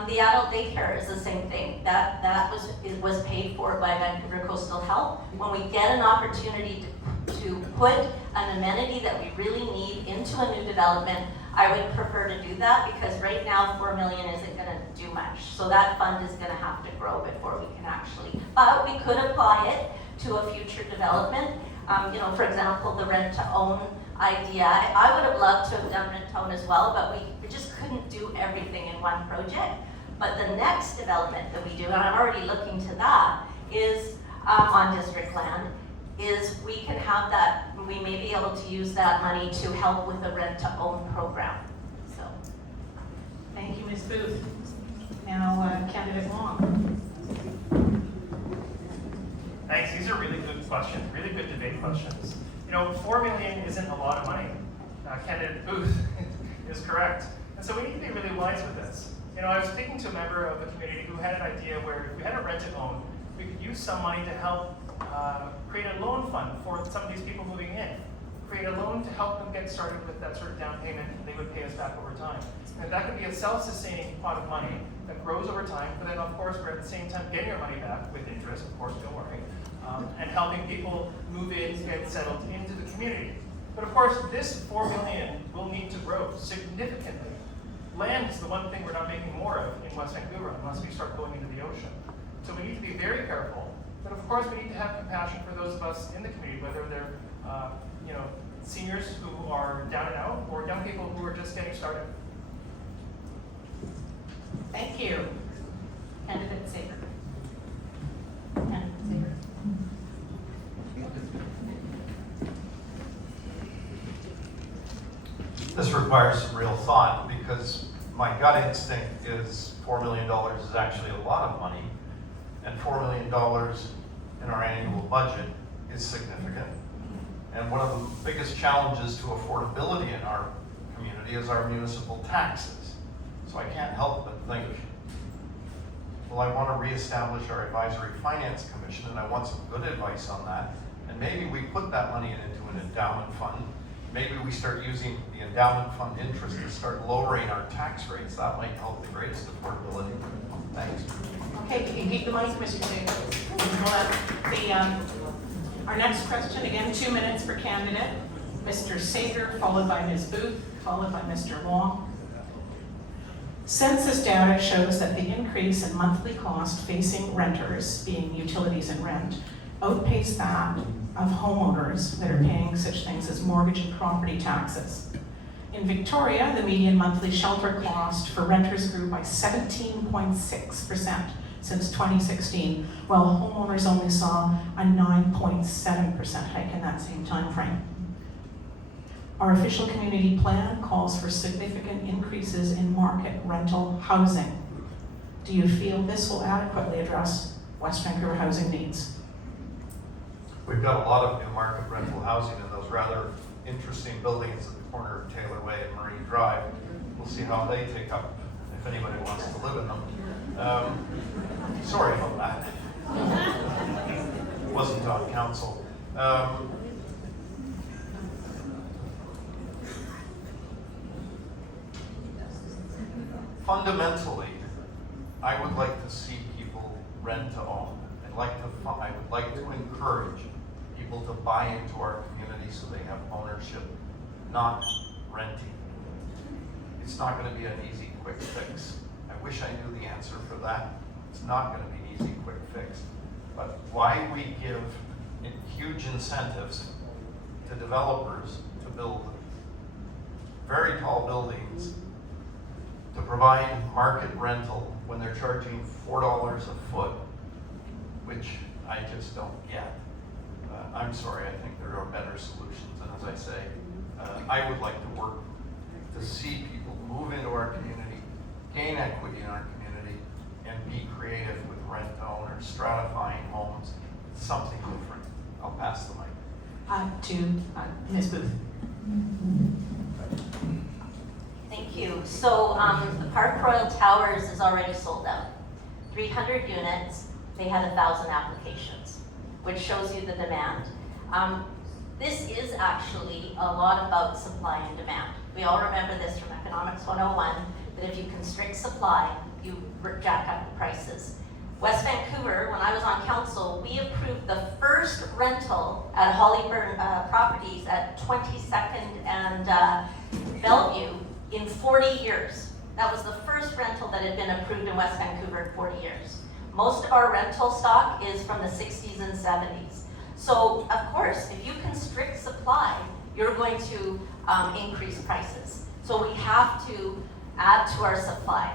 the adult daycare is the same thing. That was paid for by Vancouver Coastal Health. When we get an opportunity to put an amenity that we really need into a new development, I would prefer to do that, because right now $4 million isn't going to do much. So that fund is going to have to grow before we can actually. But we could apply it to a future development. You know, for example, the rent-to-own idea. I would have loved to have done rent-to-own as well, but we just couldn't do everything in one project. But the next development that we do, and I'm already looking to that, is on district land, is we can have that, we may be able to use that money to help with the rent-to-own program. So, Thank you, Ms. Booth. Now, candidate Wong. Thanks, these are really good questions, really good debate questions. You know, $4 million isn't a lot of money. Candidate Booth is correct. And so we need to be really wise with this. You know, I was speaking to a member of the community who had an idea where if we had a rent-to-own, we could use some money to help create a loan fund for some of these people moving in. Create a loan to help them get started with that sort of down payment, and they would pay us back over time. And that could be a self-sustaining pot of money that grows over time, but then of course we're at the same time getting our money back with interest, of course, don't worry, and helping people move in, get settled into the community. But of course, this $4 million will need to grow significantly. Land is the one thing we're not making more of in West Vancouver unless we start going into the ocean. So we need to be very careful. But of course, we need to have compassion for those of us in the community, whether they're you know, seniors who are down and out or young people who are just getting started. Thank you. Candidate Sager. Candidate Sager. This requires some real thought, because my gut instinct is $4 million is actually a lot of money, and $4 million in our annual budget is significant. And one of the biggest challenges to affordability in our community is our municipal taxes. So I can't help but think, well, I want to reestablish our Advisory Finance Commission, and I want some good advice on that. And maybe we put that money into an endowment fund. maybe we start using the endowment fund interest to start lowering our tax rates. That might help the greatest affordability. Thanks. Okay, you can keep the mic, Mr. Sager. Our next question, again, 2 minutes per candidate. Mr. Sager, followed by Ms. Booth, followed by Mr. Wong. Census data shows that the increase in monthly cost facing renters, being utilities and rent, outpaced that of homeowners that are paying such things as mortgage and property taxes. In Victoria, the median monthly shelter cost for renters grew by 17.6% since 2016, while homeowners only saw a 9.7% hike in that same time frame. Our official community plan calls for significant increases in market rental housing. Do you feel this will adequately address West Vancouver housing needs? We've got a lot of new market rental housing in those rather interesting buildings at the corner of Taylor Way and Marine Drive. We'll see how they take up, if anybody wants to live in them. Sorry about that. Wasn't on council. Fundamentally, I would like to see people rent to own. I would like to encourage people to buy into our community so they have ownership, not renting. It's not going to be an easy, quick fix. I wish I knew the answer for that. It's not going to be an easy, quick fix. But why we give huge incentives to developers to build very tall buildings to provide market rental when they're charging $4 a foot, which I just don't get. I'm sorry, I think there are better solutions. And as I say, I would like to work to see people move into our community, gain equity in our community, and be creative with rent to own or stratifying homes, something different. I'll pass the mic. To Ms. Booth. Thank you. So the Park Royal Towers is already sold out. 300 units, they had 1,000 applications, which shows you the demand. This is actually a lot about supply and demand. We all remember this from Economics 101, that if you constrict supply, you jack up the prices. West Vancouver, when I was on council, we approved the first rental at Hollyburn Properties at 22nd and Bellevue in 40 years. That was the first rental that had been approved in West Vancouver in 40 years. Most of our rental stock is from the 60s and 70s. So, of course, if you constrict supply, you're going to increase prices. So we have to add to our supply.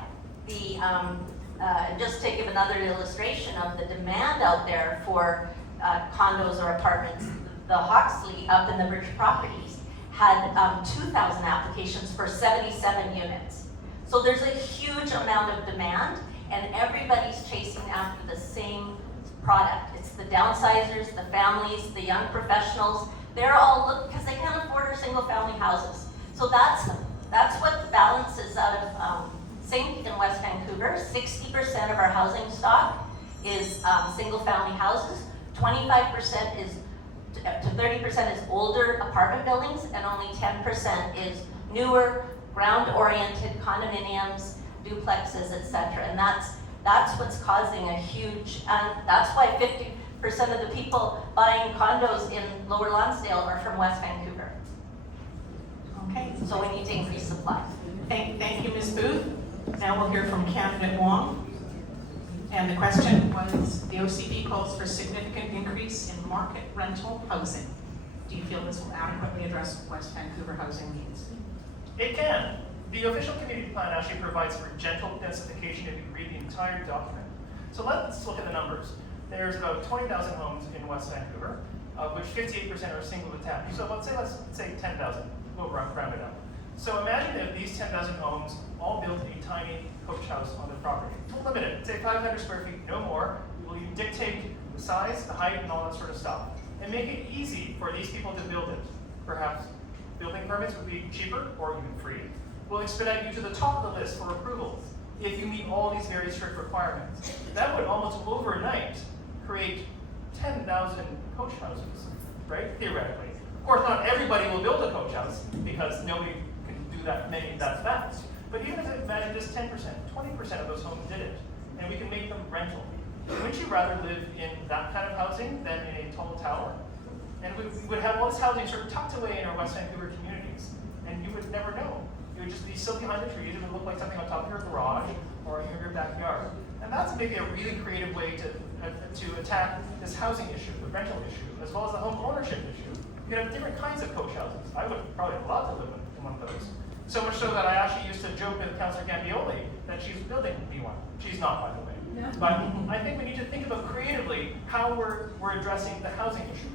Just to give another illustration of the demand out there for condos or apartments, the Hawksley up in the Bridge Properties had 2,000 applications for 77 units. So there's a huge amount of demand, and everybody's chasing after the same product. It's the downsizers, the families, the young professionals. They're all looking because they can't afford our single-family houses. So that's what balances out of Sync in West Vancouver. 60% of our housing stock is single-family houses. 25% to 30% is older apartment buildings, and only 10% is newer, ground-oriented condominiums, duplexes, etc. And that's what's causing a huge, and that's why 50% of the people buying condos in Lower Lonsdale are from West Vancouver. Okay. So we need to increase supply. Thank you, Ms. Booth. Now we'll hear from candidate Wong. And the question was, the OCP calls for significant increase in market rental housing. Do you feel this will adequately address West Vancouver housing needs? It can. The official community plan actually provides for gentle densification if you read the entire document. So let's look at the numbers. There's about 20,000 homes in West Vancouver, of which 58% are single detached. So let's say 10,000, we'll round it up. So imagine if these 10,000 homes all built a tiny coach house on the property. We'll limit it, say 500 square feet, no more. We will even dictate the size, the height, and all that sort of stuff. And make it easy for these people to build it. Perhaps building permits would be cheaper or even free. We'll expedite you to the top of the list for approvals if you meet all these very strict requirements. That would almost overnight create 10,000 coach houses, right? Theoretically. Of course, not everybody will build a coach house because nobody can do that many that fast. But even if imagine just 10%, 20% of those homes did it, and we can make them rental. Wouldn't you rather live in that kind of housing than in a tall tower? And we would have all this housing sort of tucked away in our West Vancouver communities, and you would never know. It would just be still behind the trees. It would look like something on top of your garage or in your backyard. And that's maybe a really creative way to attack this housing issue, the rental issue, as well as the home ownership issue. You could have different kinds of coach houses. I would probably love to live in one of those. So much so that I actually used to joke with Councillor Gambioli that she's building me one. She's not, by the way. Yeah. But I think we need to think about creatively how we're addressing the housing issue.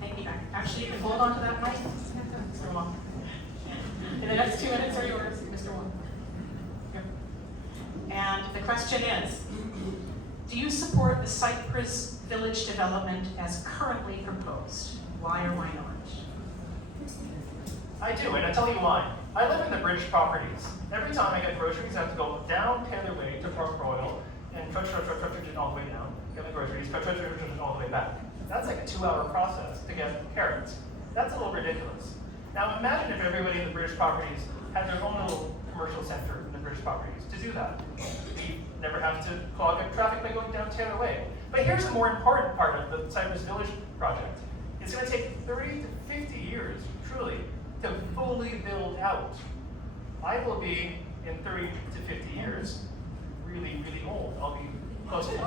Thank you, Beck. Actually, you can hold on to that mic, Mr. Wong. In the next 2 minutes are yours, Mr. Wong. Here. And the question is, do you support the Cypress Village development as currently proposed? Why or why not? I do, and I'll tell you why. I live in the British properties. Every time I get groceries, I have to go down Taylor Way to Park Royal and trudge all the way down, get my groceries, trudge all the way back. That's like a 2-hour process to get carrots. That's a little ridiculous. Now imagine if everybody in the British properties had their own little commercial center in the British properties to do that. We never have to clog up traffic by going down Taylor Way. But here's the more important part of the Cypress Village project. It's going to take 30 to 50 years, truly, to fully build out. I will be, in 30 to 50 years, really, really old. I'll be close to 80.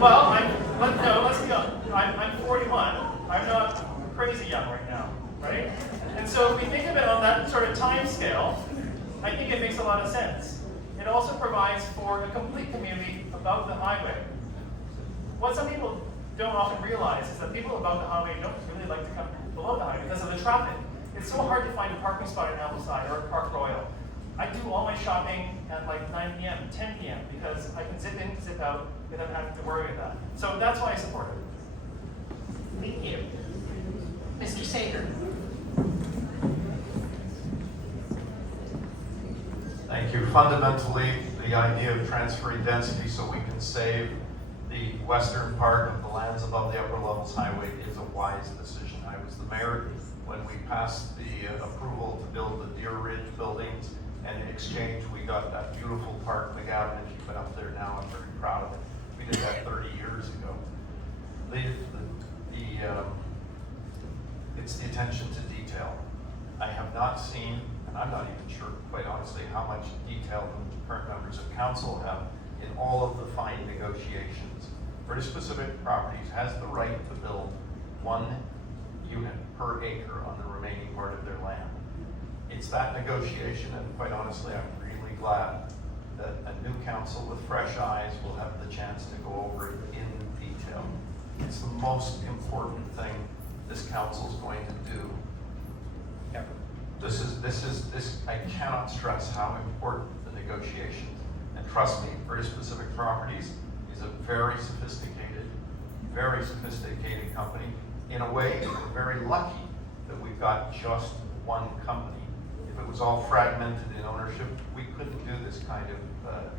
Well, let's be honest. I'm 41. I'm not crazy young right now, right? And so if we think of it on that sort of time scale, I think it makes a lot of sense. It also provides for a complete community above the highway. What some people don't often realize is that people above the highway don't really like to come below the highway because of the traffic. It's so hard to find a parking spot in Ambleside or Park Royal. I do all my shopping at like 9 p.m., 10 p.m. because I can zip in, zip out without having to worry about that. So that's why I support it. Thank you. Mr. Sager. Thank you. Fundamentally, the idea of transferring density so we can save the western part of the lands above the upper levels highway is a wise decision. I was the mayor when we passed the approval to build the Deer Ridge buildings, and in exchange we got that beautiful park, McGavin. If you've been up there now, I'm very proud of it. We did that 30 years ago. It's the attention to detail. I have not seen, and I'm not even sure, quite honestly, how much detail the current members of council have in all of the fine negotiations. British Pacific Properties has the right to build 1 unit per acre on the remaining part of their land. It's that negotiation, and quite honestly, I'm really glad that a new council with fresh eyes will have the chance to go over it in detail. It's the most important thing this council is going to do ever. I cannot stress how important the negotiations. And trust me, British Pacific Properties is a very sophisticated company. In a way, we're very lucky that we've got just one company. If it was all fragmented in ownership, we couldn't do this kind of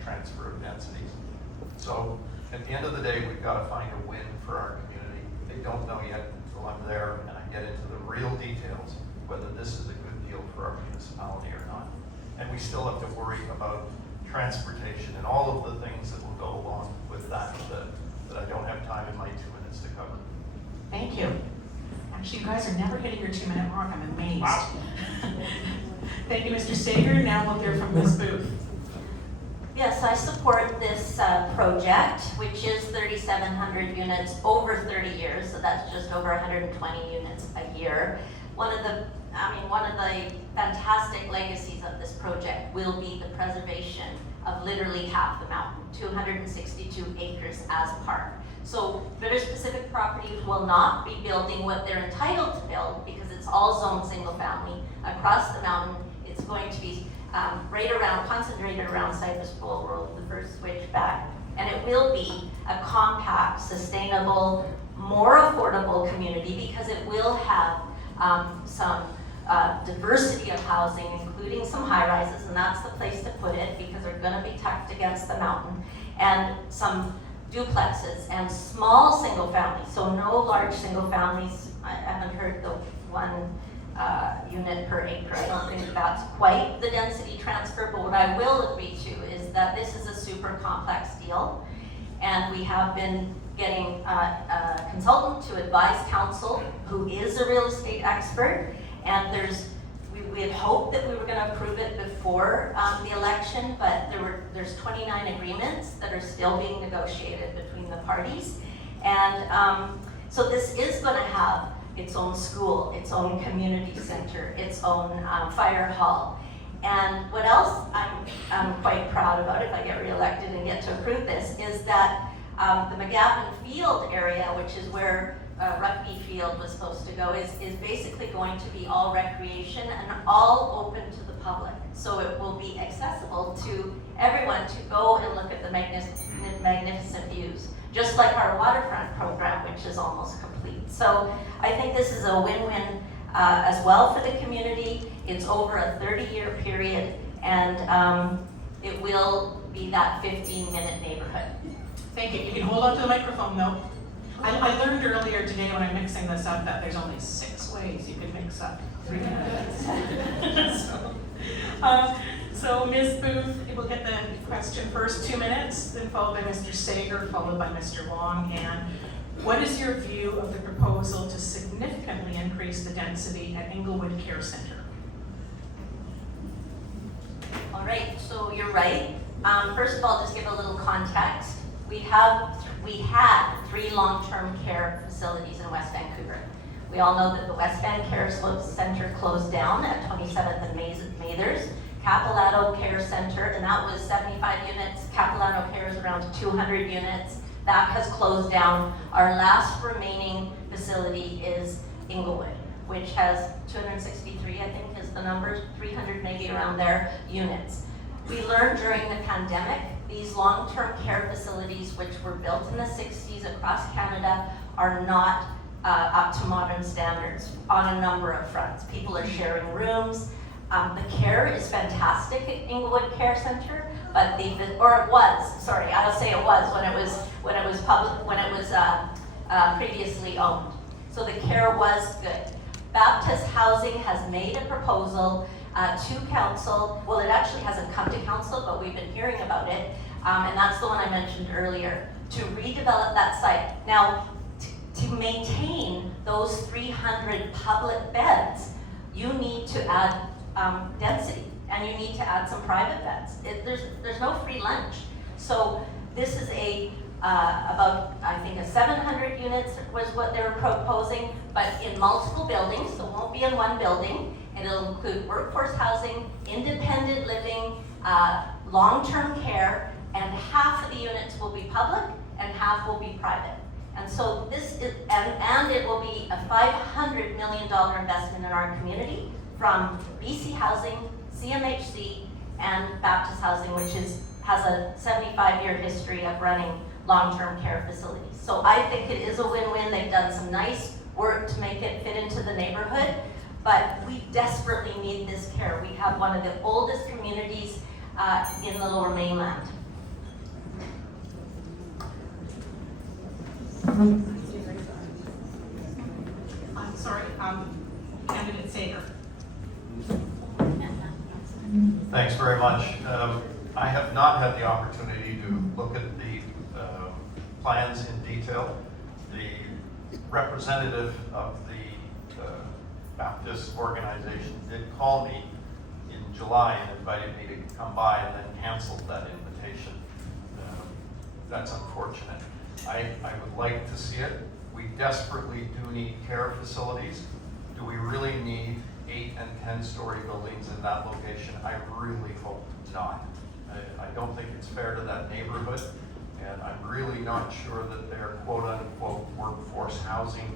transfer of densities. So at the end of the day, we've got to find a win for our community. They don't know yet until I'm there and I get into the real details whether this is a good deal for our municipality or not. And we still have to worry about transportation and all of the things that will go along with that that I don't have time in my 2 minutes to cover. Thank you. Actually, you guys are never hitting your 2-minute mark. I'm amazed. Wow. Thank you, Mr. Sager. Now we'll hear from Ms. Booth. Yes, I support this project, which is 3,700 units over 30 years, so that's just over 120 units a year. One of the fantastic legacies of this project will be the preservation of literally half the mountain, 262 acres as park. So British Pacific Properties will not be building what they're entitled to build because it's all zoned single family across the mountain. It's going to be concentrated around Cypress Bowl Road, the first switch back. And it will be a compact, sustainable, more affordable community because it will have some diversity of housing, including some high-rises, and that's the place to put it because they're gonna be tucked against the mountain, and some duplexes and small single families, so no large single families. I haven't heard the 1 unit per acre. I don't think that's quite the density transfer, but what I will agree to is that this is a super complex deal, and we have been getting a consultant to advise council who is a real estate expert, and we had hoped that we were going to approve it before the election, but there's 29 agreements that are still being negotiated between the parties, and so this is going to have its own school, its own community center, its own fire hall. And what else I'm quite proud about, if I get reelected and get to approve this, is that the McGavin Field area, which is where Rugby Field was supposed to go, is basically going to be all recreation and all open to the public. So it will be accessible to everyone to go and look at the magnificent views, just like our waterfront program, which is almost complete. So I think this is a win-win as well for the community. It's over a 30-year period, and it will be that 15-minute neighborhood. Thank you. You can hold on to the microphone though. I learned earlier today when I'm mixing this up that there's only 6 ways you can mix up 3 minutes. So Ms. Booth will get the question first, 2 minutes, then followed by Mr. Sager, followed by Mr. Long. And what is your view of the proposal to significantly increase the density at Inglewood Care Centre? All right, so you're right. First of all, just give a little context. We had 3 long-term care facilities in West Vancouver. We all know that the West Van Care Centre closed down at 27th and Mathers. Capilano Care Centre, and that was 75 units. Capilano Care is around 200 units. That has closed down. Our last remaining facility is Inglewood, which has 263, I think is the number, 300 maybe around there, units. We learned during the pandemic, these long-term care facilities, which were built in the 60s across Canada, are not up to modern standards on a number of fronts. People are sharing rooms. The care is fantastic at Inglewood Care Centre, but I'll say it was when it was previously owned. So the care was good. Baptist Housing has made a proposal to council. Well, it actually hasn't come to council, but we've been hearing about it, and that's the one I mentioned earlier, to redevelop that site. Now, to maintain those 300 public beds, you need to add density, and you need to add some private beds. There's no free lunch. So this is about, I think, a 700 units was what they were proposing, but in multiple buildings, so it won't be in one building. It'll include workforce housing, independent living, long-term care, and half of the units will be public and half will be private. And so this is, and it will be a $500 million investment in our community from BC Housing, CMHC, and Baptist Housing, which has a 75-year history of running long-term care facilities. So I think it is a win-win. They've done some nice work to make it fit into the neighborhood, but we desperately need this care. We have one of the oldest communities in the Lower Mainland. I'm sorry, candidate Sager. Thanks very much. I have not had the opportunity to look at the plans in detail. The representative of the Baptist organization did call me in July and invited me to come by and then canceled that invitation. That's unfortunate. I would like to see it. We desperately do need care facilities. Do we really need 8 and 10-story buildings in that location? I really hope not. I don't think it's fair to that neighborhood, and I'm really not sure that they're quote-unquote workforce housing.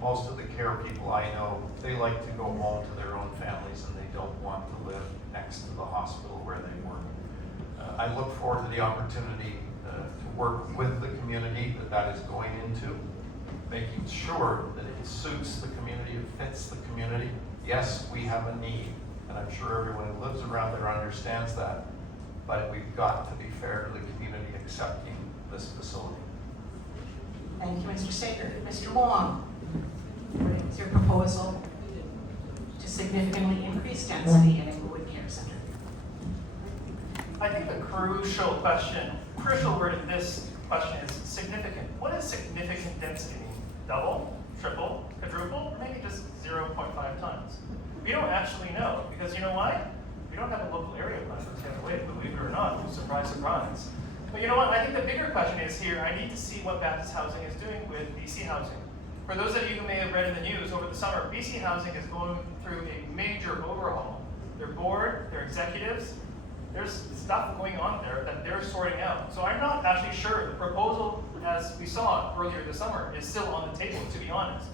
Most of the care people I know, they like to go home to their own families and they don't want to live next to the hospital where they work. I look forward to the opportunity to work with the community that is going into, making sure that it suits the community, it fits the community. Yes, we have a need, and I'm sure everyone who lives around there understands that, but we've got to be fair to the community accepting this facility. Thank you, Mr. Sager. Mr. Wong, what is your proposal to significantly increase density in Inglewood Care Centre? I think the crucial word in this question is significant. What is significant density mean? Double, triple, quadruple, or maybe just 0.5 times? We don't actually know, because you know why? We don't have a local area plan for the other way, believe it or not. Surprise, surprise. But you know what? I think the bigger question is here, I need to see what Baptist Housing is doing with BC Housing. For those of you who may have read in the news over the summer, BC Housing is going through a major overhaul. Their board, their executives, there's stuff going on there that they're sorting out. So I'm not actually sure the proposal, as we saw earlier this summer, is still on the table, to be honest.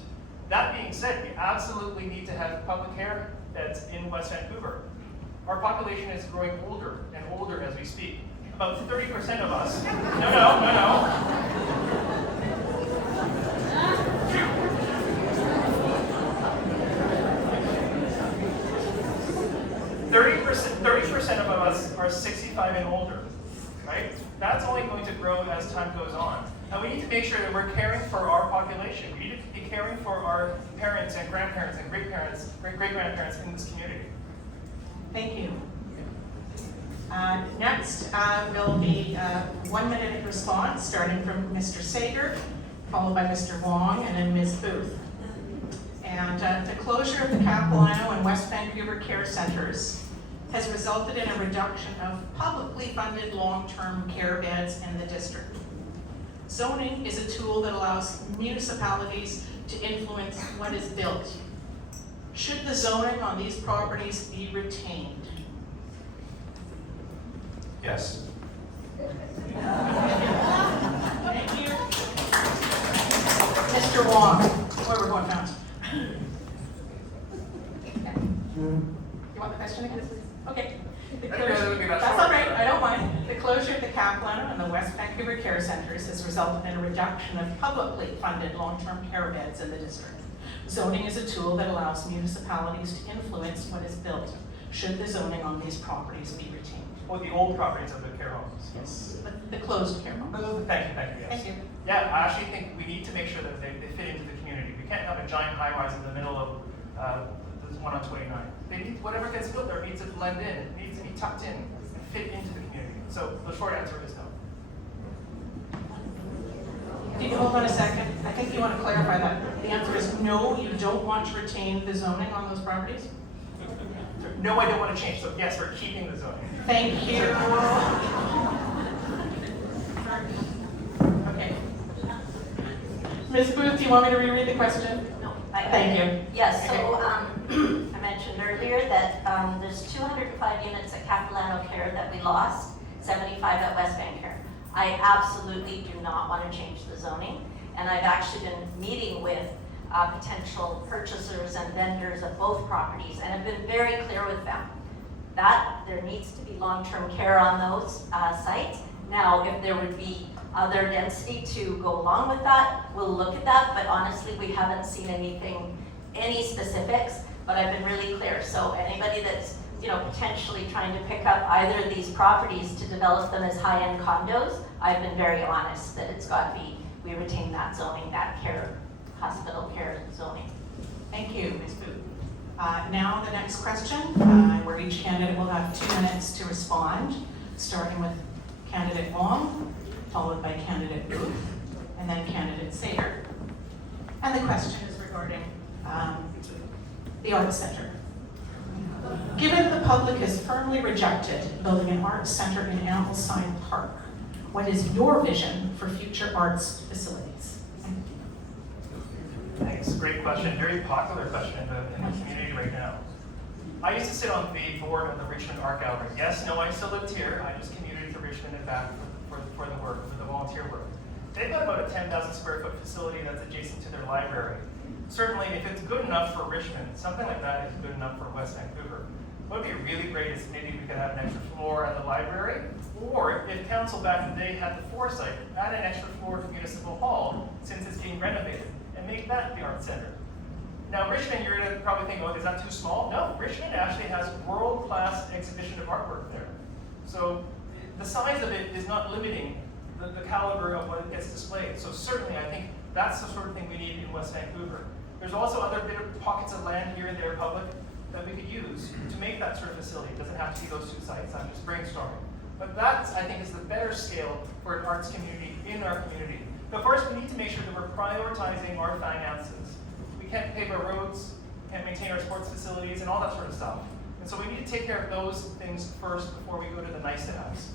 That being said, we absolutely need to have public care beds in West Vancouver. Our population is growing older and older as we speak. About 30% of us, no. 30% of us are 65 and older, right? That's only going to grow as time goes on. And we need to make sure that we're caring for our population. We need to be caring for our parents and grandparents and great-grandparents in this community. Thank you. Next will be a 1 minute response, starting from Mr. Sager, followed by Mr. Wong, and then Ms. Booth. And the closure of the Capilano and West Vancouver Care Centres has resulted in a reduction of publicly funded long-term care beds in the district. Zoning is a tool that allows municipalities to influence what is built. Should the zoning on these properties be retained? Yes. Thank you. Mr. Wong, where we're going fast. You want the question again? Okay. That's all right, I don't mind. The closure of the Capilano and the West Vancouver Care Centres has resulted in a reduction of publicly funded long-term care beds in the district. Zoning is a tool that allows municipalities to influence what is built. Should the zoning on these properties be retained? Well, the old properties of the care homes. Yes. The closed care home. Thank you, yes. Thank you. Yeah, I actually think we need to make sure that they fit into the community. We can't have a giant high-rise in the middle of this one on 29. They need, whatever gets built there needs to blend in, it needs to be tucked in and fit into the community. So the short answer is no. Can you hold on a second? I think you want to clarify that. The answer is no, you don't want to retain the zoning on those properties? No, I don't want to change, so yes, we're keeping the zoning. Thank you. Okay. Ms. Booth, do you want me to reread the question? No. Thank you. Yes, so I mentioned earlier that there's 205 units at Capilano Care that we lost, 75 at West Vancouver. I absolutely do not want to change the zoning, and I've actually been meeting with potential purchasers and vendors of both properties, and have been very clear with them that there needs to be long-term care on those sites. Now, if there would be other density to go along with that, we'll look at that, but honestly, we haven't seen any specifics, but I've been really clear. So anybody that's potentially trying to pick up either of these properties to develop them as high-end condos, I've been very honest that it's got to be, we retain that zoning, that care, hospital care zoning. Thank you, Ms. Booth. Now the next question, where each candidate will have 2 minutes to respond, starting with candidate Wong, followed by candidate Booth, and then candidate Sager. And the question is regarding the Arts Centre. Given the public has firmly rejected building an arts centre in Ambleside Park, what is your vision for future arts facilities? Thanks, great question, very popular question in the community right now. I used to sit on the board of the Richmond Art Gallery. Yes, no, I still lived here, I just commuted to Richmond and back for the work, for the volunteer work. They've got about a 10,000 square foot facility that's adjacent to their library. Certainly, if it's good enough for Richmond, something like that is good enough for West Vancouver. What would be really great is maybe we could have an extra floor at the library, or if council back in the day had the foresight, add an extra floor to Municipal Hall since it's being renovated, and make that the art center. Now Richmond, you're gonna probably think, oh, is that too small? No, Richmond actually has world-class exhibition of artwork there. So the size of it is not limiting the caliber of what gets displayed. So certainly I think that's the sort of thing we need in West Vancouver. There's also other bit of pockets of land here and there public that we could use to make that sort of facility. It doesn't have to be those two sites, I'm just brainstorming. But that, I think, is the better scale for an arts community in our community. But first, we need to make sure that we're prioritizing our finances. We can't pave our roads, can't maintain our sports facilities, and all that sort of stuff. And so we need to take care of those things first before we go to the nice-to-haves.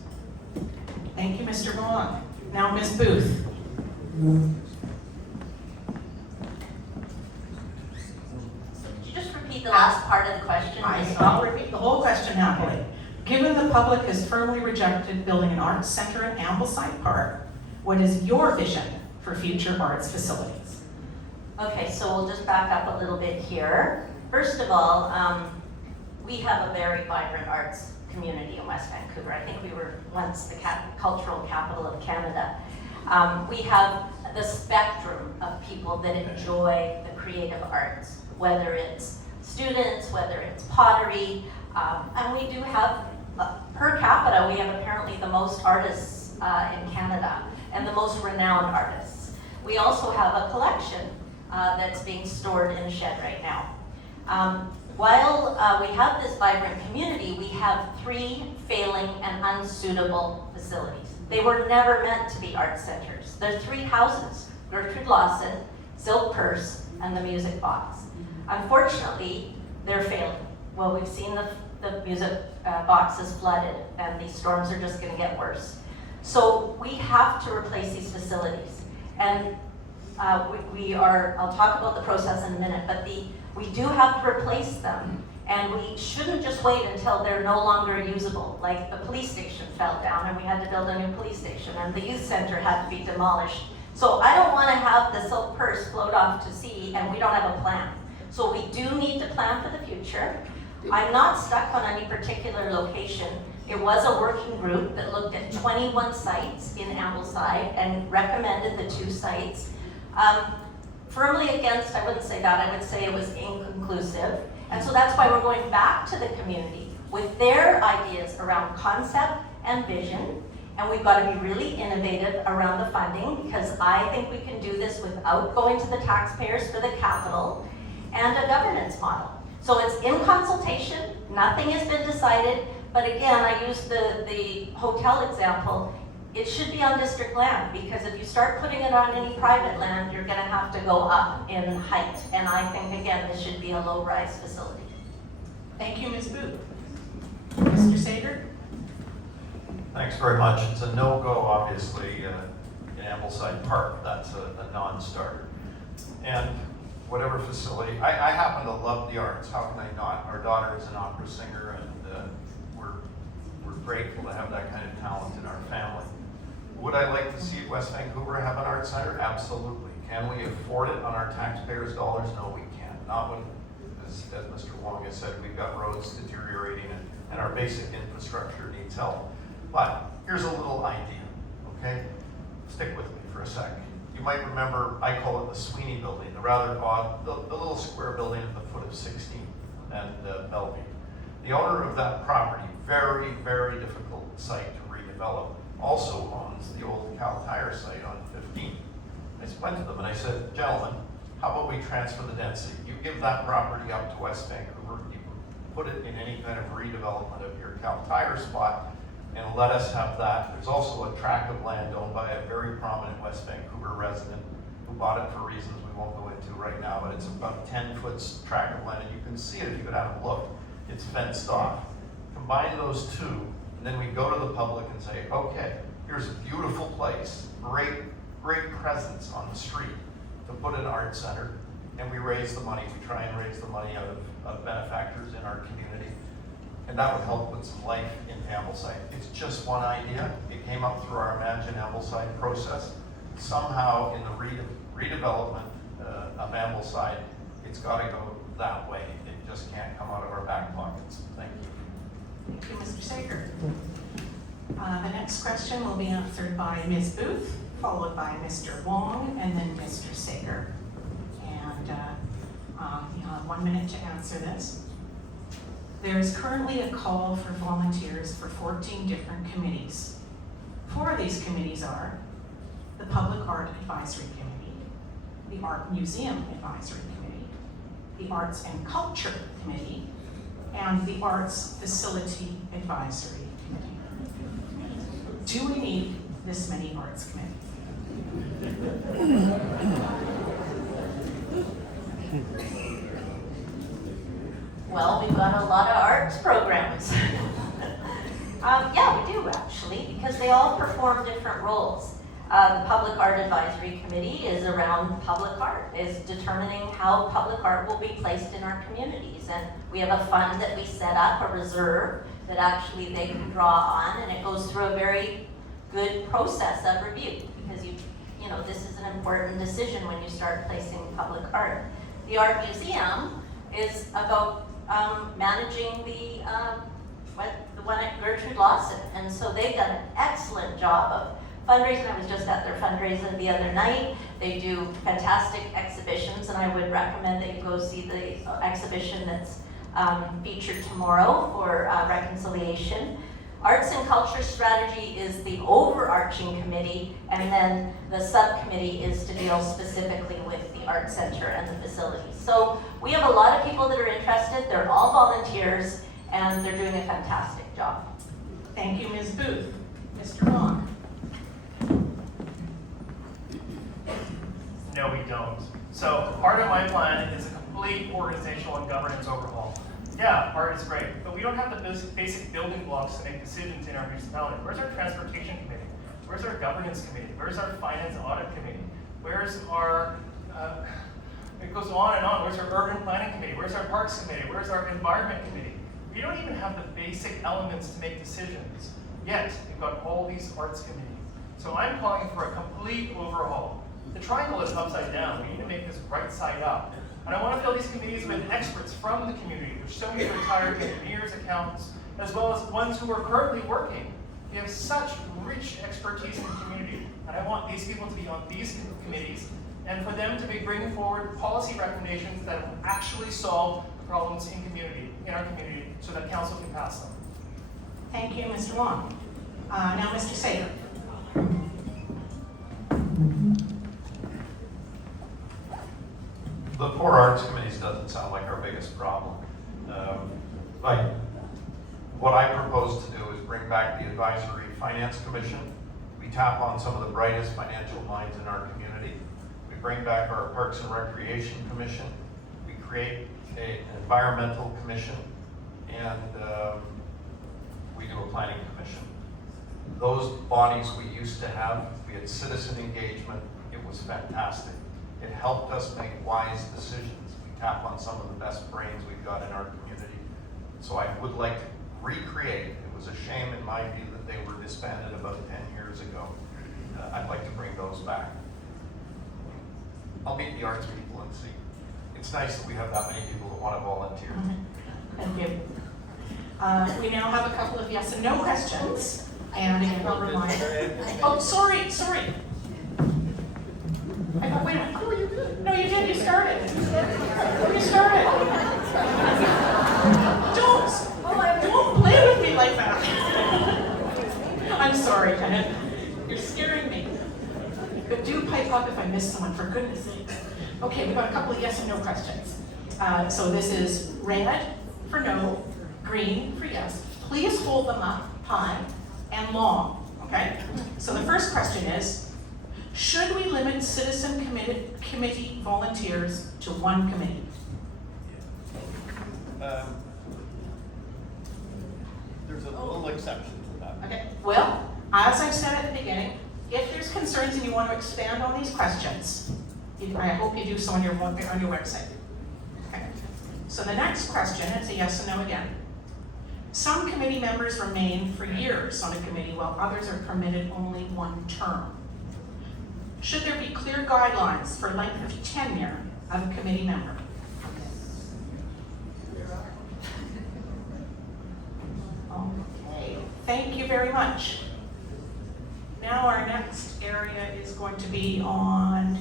Thank you, Mr. Wong. Now, Ms. Booth. Could you just repeat the last part of the question? I'll repeat the whole question happily. Given the public has firmly rejected building an arts center in Ambleside Park, what is your vision for future arts facilities? Okay, so we'll just back up a little bit here. First of all, we have a very vibrant arts community in West Vancouver. I think we were once the cultural capital of Canada. We have the spectrum of people that enjoy the creative arts, whether it's students, whether it's pottery, and we do have, per capita, we have apparently the most artists in Canada and the most renowned artists. We also have a collection that's being stored in a shed right now. While we have this vibrant community, we have 3 failing and unsuitable facilities. They were never meant to be art centers. They're 3 houses: Gertrude Lawson, Silk Purse, and the Music Box. Unfortunately, they're failing. Well, we've seen the music boxes flooded, and these storms are just going to get worse. So we have to replace these facilities. And I'll talk about the process in a minute, but we do have to replace them, and we shouldn't just wait until they're no longer usable. Like the police station fell down and we had to build a new police station, and the youth center had to be demolished. So I don't want to have the Silk Purse float off to sea and we don't have a plan. So we do need to plan for the future. I'm not stuck on any particular location. It was a working group that looked at 21 sites in Ambleside and recommended the 2 sites. Firmly against, I wouldn't say that, I would say it was inconclusive. And so that's why we're going back to the community with their ideas around concept and vision. And we've got to be really innovative around the funding, because I think we can do this without going to the taxpayers for the capital, and a governance model. So it's in consultation, nothing has been decided, but again, I use the hotel example. It should be on district land, because if you start putting it on any private land, you're gonna have to go up in height. And I think, again, this should be a low-rise facility. Thank you, Ms. Booth. Mr. Sager? Thanks very much. It's a no-go, obviously, in Ambleside Park. That's a non-starter. And whatever facility, I happen to love the arts. How can I not? Our daughter is an opera singer, and we're grateful to have that kind of talent in our family. Would I like to see West Vancouver have an art center? Absolutely. Can we afford it on our taxpayers' dollars? No, we can't. Not when, as Mr. Wong has said, we've got roads deteriorating and our basic infrastructure needs help. But here's a little idea, okay? Stick with me for a second. You might remember, I call it the Sweeney Building, the rather odd, the little square building at the foot of 16 and Bellevue. The owner of that property, very, very difficult site to redevelop, also owns the old Cal Tire site on 15. I went to them and I said, gentlemen, how about we transfer the density? You give that property up to West Vancouver, you put it in any kind of redevelopment of your Cal Tire spot, and let us have that. There's also a tract of land owned by a very prominent West Vancouver resident who bought it for reasons we won't go into right now, but it's about a 10-foot tract of land, and you can see it if you go down and look. It's fenced off. Combine those 2, and then we go to the public and say, okay, here's a beautiful place, great presence on the street to put an art center, and we raise the money. We try and raise the money out of benefactors in our community, and that would help with some life in Ambleside. It's just one idea. It came up through our Imagine Ambleside process. Somehow in the redevelopment of Ambleside, it's got to go that way. It just can't come out of our back pockets. Thank you. Thank you, Mr. Sager. The next question will be answered by Ms. Booth, followed by Mr. Wong, and then Mr. Sager. And You have 1 minute to answer this. There is currently a call for volunteers for 14 different committees. 4 of these committees are the Public Art Advisory Committee, the Art Museum Advisory Committee, the Arts and Culture Committee, and the Arts Facility Advisory Committee. Do we need this many arts committees? Well, we've got a lot of arts programs. Yeah, we do actually, because they all perform different roles. The Public Art Advisory Committee is around public art, is determining how public art will be placed in our communities. And we have a fund that we set up, a reserve, that actually they can draw on, and it goes through a very good process of review, because you know, this is an important decision when you start placing public art. The Art Museum is about managing the one at Gertrude Lawson, and so they've done an excellent job of fundraising. I was just at their fundraiser the other night. They do fantastic exhibitions, and I would recommend that you go see the exhibition that's featured tomorrow for reconciliation. Arts and Culture Strategy is the overarching committee, and then the subcommittee is to deal specifically with the Art Center and the facilities. So we have a lot of people that are interested. They're all volunteers, and they're doing a fantastic job. Thank you, Ms. Booth. Mr. Long. No, we don't. So part of my plan is a complete organizational and governance overhaul. Yeah, art is great, but we don't have the basic building blocks to make decisions in our municipality. Where's our transportation committee? Where's our governance committee? Where's our finance and audit committee? Where's our, it goes on and on. Where's our urban planning committee? Where's our parks committee? Where's our environment committee? We don't even have the basic elements to make decisions. Yet, we've got all these arts committees. So I'm calling for a complete overhaul. The triangle is upside down. We need to make this right side up. And I want to fill these committees with experts from the community. There's so many retired engineers, accountants, as well as ones who are currently working. We have such rich expertise in the community. And I want these people to be on these committees and for them to be bringing forward policy recommendations that will actually solve problems in our community, so that council can pass them. Thank you, Mr. Long. Now, Mr. Sager. The 4 arts committees doesn't sound like our biggest problem. What I propose to do is bring back the Advisory Finance Commission. We tap on some of the brightest financial minds in our community. We bring back our Parks and Recreation Commission. We create an Environmental Commission, and we do a Planning Commission. Those bodies we used to have, we had citizen engagement. It was fantastic. It helped us make wise decisions. We tap on some of the best brains we've got in our community. So I would like to recreate. It was a shame in my view that they were disbanded about 10 years ago. I'd like to bring those back. I'll meet the arts people and see. It's nice that we have that many people that want to volunteer. Thank you. We now have a couple of yes and no questions. And again, I'll remind. Oh, sorry. I thought, wait a minute. Oh, you did. No, you did. You started. Don't play with me like that. I'm sorry, Kenneth. You're scaring me. But do pipe up if I miss someone, for goodness sake. Okay, we've got a couple of yes and no questions. So this is red for no, green for yes. Please hold them up high and long, okay? So the first question is, should we limit citizen committee volunteers to one committee? There's a little exception to that. Okay, well, as I said at the beginning, if there's concerns and you want to expand on these questions, I hope you do so on your website. Okay. So the next question, it's a yes and no again. Some committee members remain for years on a committee while others are permitted only one term. Should there be clear guidelines for length of tenure of a committee member? Okay, thank you very much. Now our next area is going to be on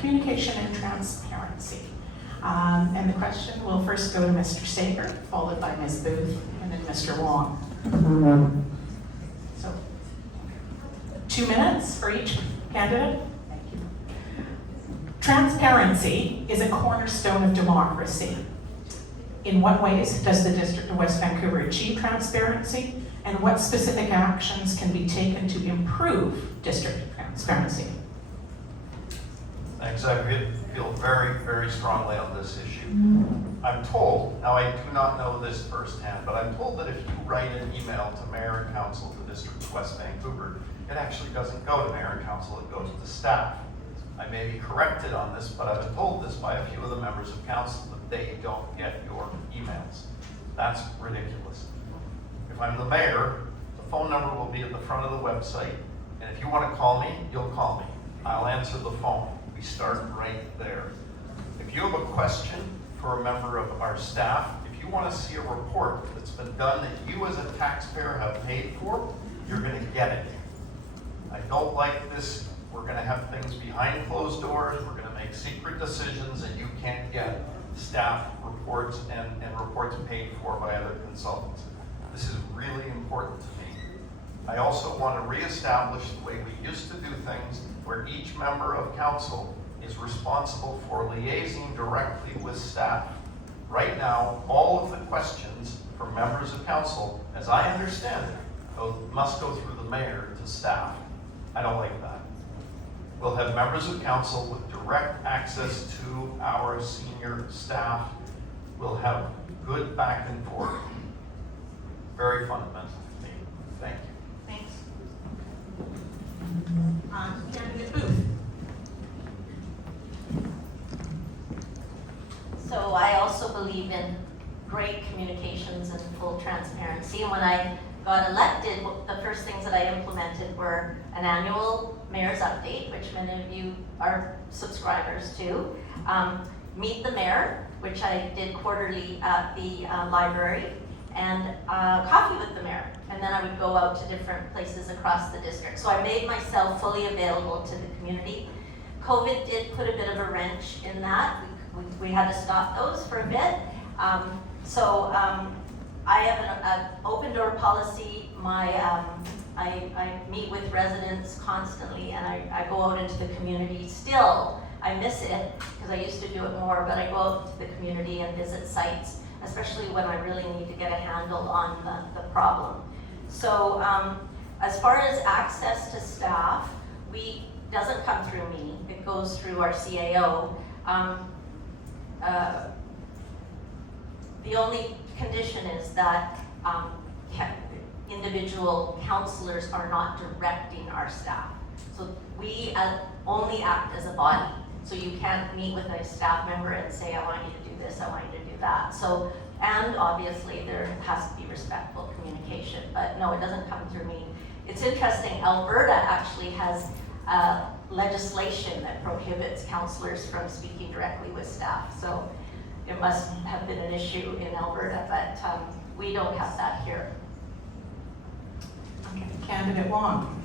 communication and transparency. And the question will first go to Mr. Sager, followed by Ms. Booth, and then Mr. Wong. So, 2 minutes for each candidate. Thank you. Transparency is a cornerstone of democracy. In what ways does the District of West Vancouver achieve transparency, and what specific actions can be taken to improve district transparency? Thanks. I feel very, very strongly on this issue. I'm told, now I do not know this firsthand, but I'm told that if you write an email to Mayor and Council of the District of West Vancouver, it actually doesn't go to Mayor and Council, it goes to staff. I may be corrected on this, but I've been told this by a few of the members of Council that they don't get your emails. That's ridiculous. If I'm the mayor, the phone number will be at the front of the website, and if you want to call me, you'll call me. I'll answer the phone. We start right there. If you have a question for a member of our staff, if you want to see a report that's been done that you as a taxpayer have paid for, you're going to get it. I don't like this. We're going to have things behind closed doors. We're going to make secret decisions, and you can't get staff reports and reports paid for by other consultants. This is really important to me. I also want to reestablish the way we used to do things, where each member of council is responsible for liaising directly with staff. Right now, all of the questions for members of council, as I understand it, must go through the mayor to staff. I don't like that. We'll have members of council with direct access to our senior staff. We'll have good back and forth. Very fundamental to me. Thank you. Thanks. Candidate Booth. So I also believe in great communications and full transparency. And when I got elected, the first things that I implemented were an annual mayor's update, which many of you are subscribers to, meet the mayor, which I did quarterly at the library, and coffee with the mayor. And then I would go out to different places across the district. So I made myself fully available to the community. COVID did put a bit of a wrench in that. We had to stop those for a bit. I have an open door policy. I meet with residents constantly, and I go out into the community. Still, I miss it because I used to do it more, but I go out to the community and visit sites, especially when I really need to get a handle on the problem. So as far as access to staff, doesn't come through me. It goes through our CAO. The only condition is that individual councillors are not directing our staff. So we only act as a body. So you can't meet with a staff member and say, I want you to do this, I want you to do that. So, and obviously there has to be respectful communication, but no, it doesn't come through me. It's interesting, Alberta actually has legislation that prohibits councillors from speaking directly with staff. So it must have been an issue in Alberta, but we don't have that here. Okay. Candidate Wong.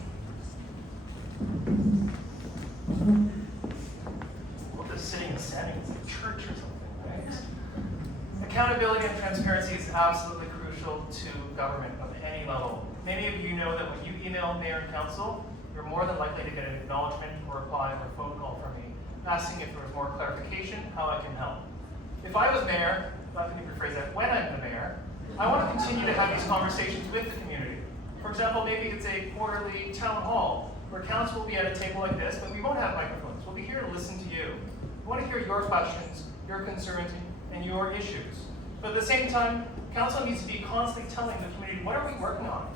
Well, the sitting and standing is like church or something, right? Accountability and transparency is absolutely crucial to government of any level. Many of you know that when you email mayor and council, you're more than likely to get an acknowledgement or reply or phone call from me asking if there was more clarification, how I can help. If I was mayor, let me rephrase that, when I'm the mayor, I want to continue to have these conversations with the community. For example, maybe it's a quarterly town hall where council will be at a table like this, but we won't have microphones. We'll be here to listen to you. We want to hear your questions, your concerns, and your issues. But at the same time, council needs to be constantly telling the community, what are we working on?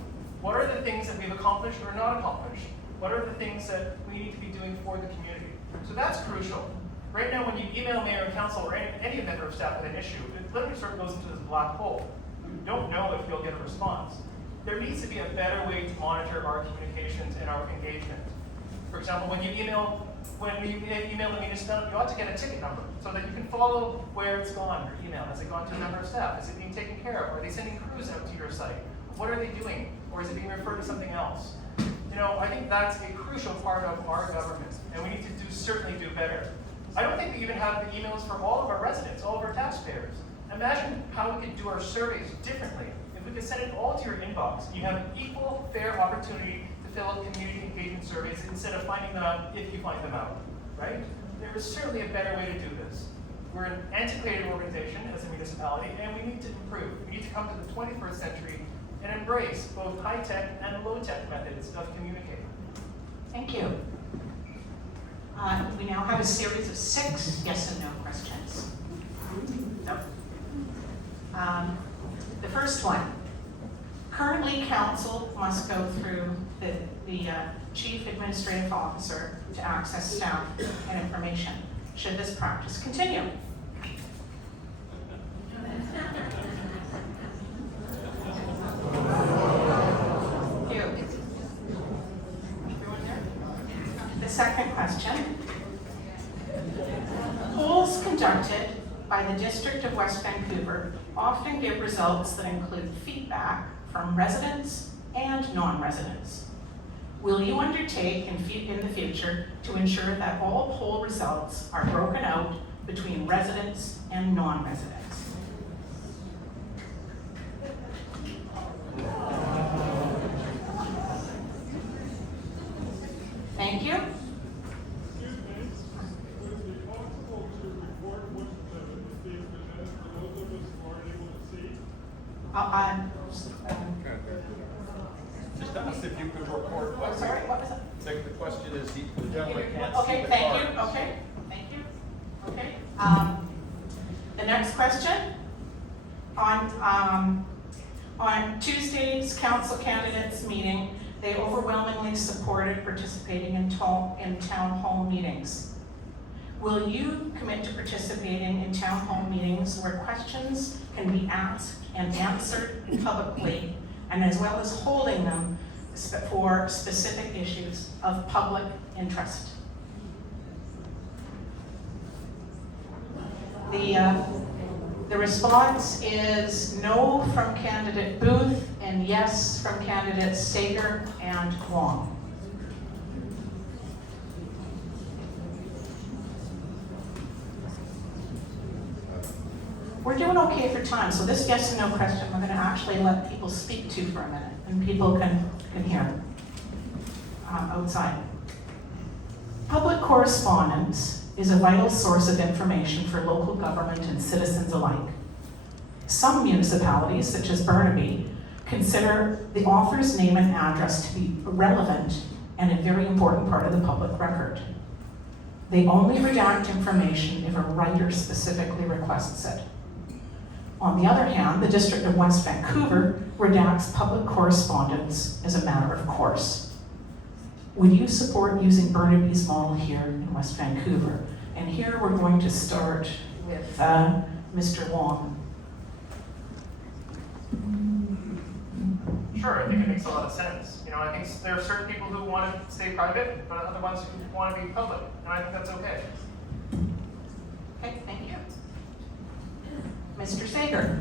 What are the things that we've accomplished or not accomplished? What are the things that we need to be doing for the community? So that's crucial. Right now, when you email mayor and council or any member of staff with an issue, it literally sort of goes into this black hole. You don't know if you'll get a response. There needs to be a better way to monitor our communications and our engagement. For example, when you email the municipality, you ought to get a ticket number so that you can follow where it's gone, your email. Has it gone to a member of staff? Is it being taken care of? Are they sending crews out to your site? What are they doing? Or is it being referred to something else? You know, I think that's a crucial part of our government, and we need to certainly do better. I don't think we even have the emails for all of our residents, all of our taxpayers. Imagine how we could do our surveys differently. If we could send it all to your inbox, you have an equal, fair opportunity to fill out community engagement surveys instead of finding them out if you find them out, right? There is certainly a better way to do this. We're an antiquated organization as a municipality, and we need to improve. We need to come to the 21st century and embrace both high-tech and low-tech methods of communicating. Thank you. We now have a series of 6 yes and no questions. No. The first one. Currently, council must go through the chief administrative officer to access staff and information. Should this practice continue? You. Everyone there? The second question. Polls conducted by the District of West Vancouver often give results that include feedback from residents and non-residents. Will you undertake in the future to ensure that all poll results are broken out between residents and non-residents? Thank you. Excuse me, would it be possible to report what is being presented for those of us who aren't able to see? Just ask if you could report what. Sorry, what was it? The question is, the gentleman can't see Okay, the thank you, cards. okay, thank you, okay. The next question, on Tuesday's council candidates meeting, they overwhelmingly supported participating in town hall meetings. Will you commit to participating in town hall meetings where questions can be asked and answered publicly, and as well as holding them for specific issues of public interest? The response is no from candidate Booth and yes from candidates Sager and Wong. We're doing okay for time, so this yes and no question we're going to actually let people speak to for a minute, and people can hear outside. Public correspondence is a vital source of information for local government and citizens alike. Some municipalities, such as Burnaby, consider the author's name and address to be relevant and a very important part of the public record. They only redact information if a writer specifically requests it. On the other hand, the District of West Vancouver redacts public correspondence as a matter of course. Would you support using Burnaby's model here in West Vancouver? And here we're going to start with Mr. Wong. Sure, I think it makes a lot of sense. You know, I think there are certain people who want to stay private, but other ones who want to be public, and I think that's okay. Okay, thank you. Mr. Sager.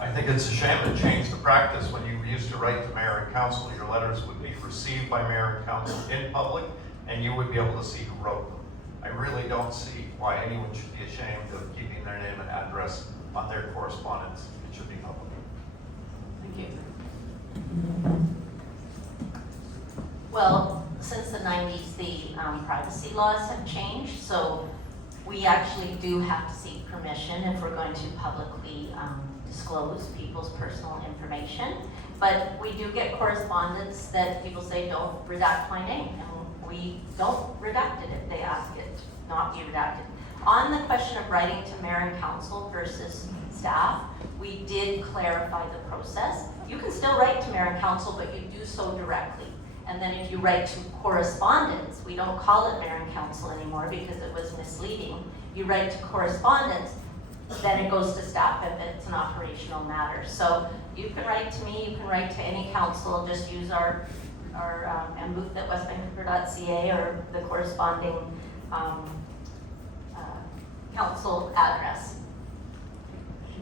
I think it's a shame to change the practice. When you used to write to mayor and council, your letters would be received by mayor and council in public, and you would be able to see who wrote them. I really don't see why anyone should be ashamed of keeping their name and address on their correspondence. It should be public. Thank you. Well, since the 90s, the privacy laws have changed, so we actually do have to seek permission if we're going to publicly disclose people's personal information. But we do get correspondence that people say, don't redact my name, and we don't redact it if they ask it not be redacted. On the question of writing to mayor and council versus staff, we did clarify the process. You can still write to mayor and council, but you do so directly. And then if you write to correspondence, we don't call it mayor and council anymore because it was misleading. You write to correspondence, then it goes to staff if it's an operational matter. So you can write to me, you can write to any council, just use our booth at westvancouver.ca or the corresponding council address.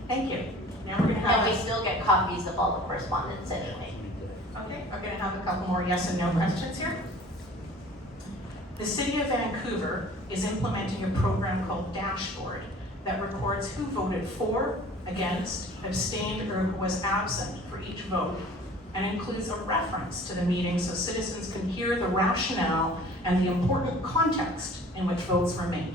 Thank you. Now we're going to have And we still get copies of all the correspondence anyway. Okay, we're going to have a couple more yes and no questions here. The City of Vancouver is implementing a program called Dashboard that records who voted for, against, abstained, or who was absent for each vote, and includes a reference to the meeting so citizens can hear the rationale and the important context in which votes were made.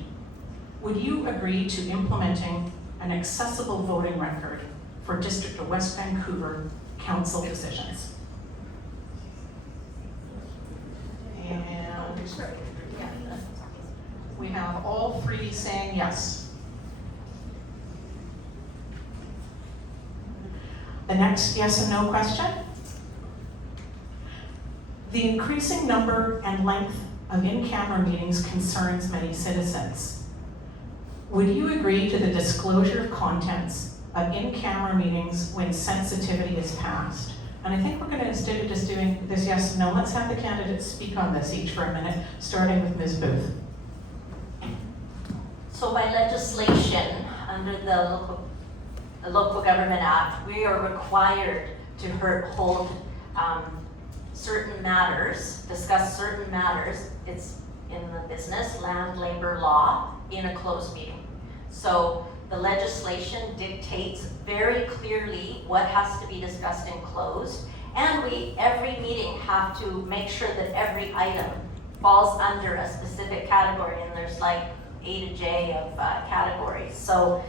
Would you agree to implementing an accessible voting record for District of West Vancouver Council decisions? And we have all three saying yes. The next yes and no question. The increasing number and length of in-camera meetings concerns many citizens. Would you agree to the disclosure of contents of in-camera meetings when sensitivity is passed? And I think we're going to, instead of just doing this yes and no, let's have the candidates speak on this each for a minute, starting with Ms. Booth. So by legislation, under the Local Government Act, we are required to hold certain matters, discuss certain matters. It's in the business, land, labor, law, in a closed meeting. So the legislation dictates very clearly what has to be discussed in closed, and we, every meeting, have to make sure that every item falls under a specific category, and there's like A to J of categories. So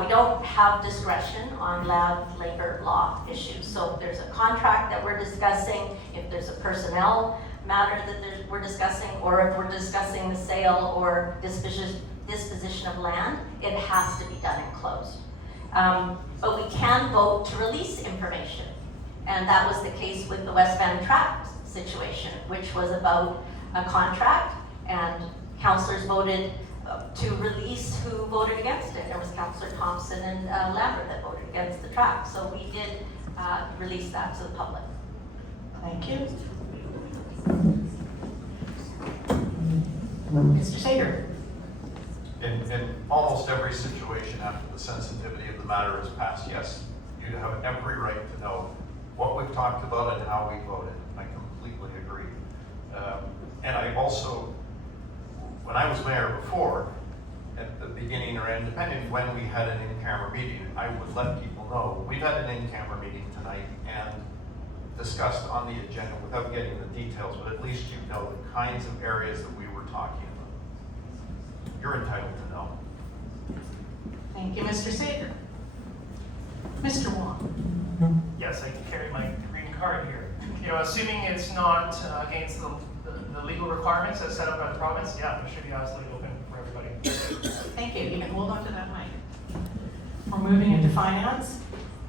we don't have discretion on land, labor, law issues. So if there's a contract that we're discussing, if there's a personnel matter that we're discussing, or if we're discussing the sale or disposition of land, it has to be done in closed. But we can vote to release information. And that was the case with the West Van Tract situation, which was about a contract, and councillors voted to release who voted against it. There was Councillor Thompson and Lambert that voted against the tract. So we did release that to the public. Thank you. Mr. Sager. In almost every situation after the sensitivity of the matter is passed, yes, you have every right to know what we've talked about and how we voted. I completely agree. And I also, when I was mayor before, at the beginning or end, depending when we had an in-camera meeting, I would let people know, we've had an in-camera meeting tonight and discussed on the agenda without getting the details, but at least you know the kinds of areas that we were talking about. You're entitled to know. Thank you, Mr. Sager. Mr. Wong. Yes, I can carry my green card here. You know, assuming it's not against the legal requirements as set up by the province, yeah, it should be absolutely open for everybody. Thank you. You can hold on to that mic. We're moving into finance,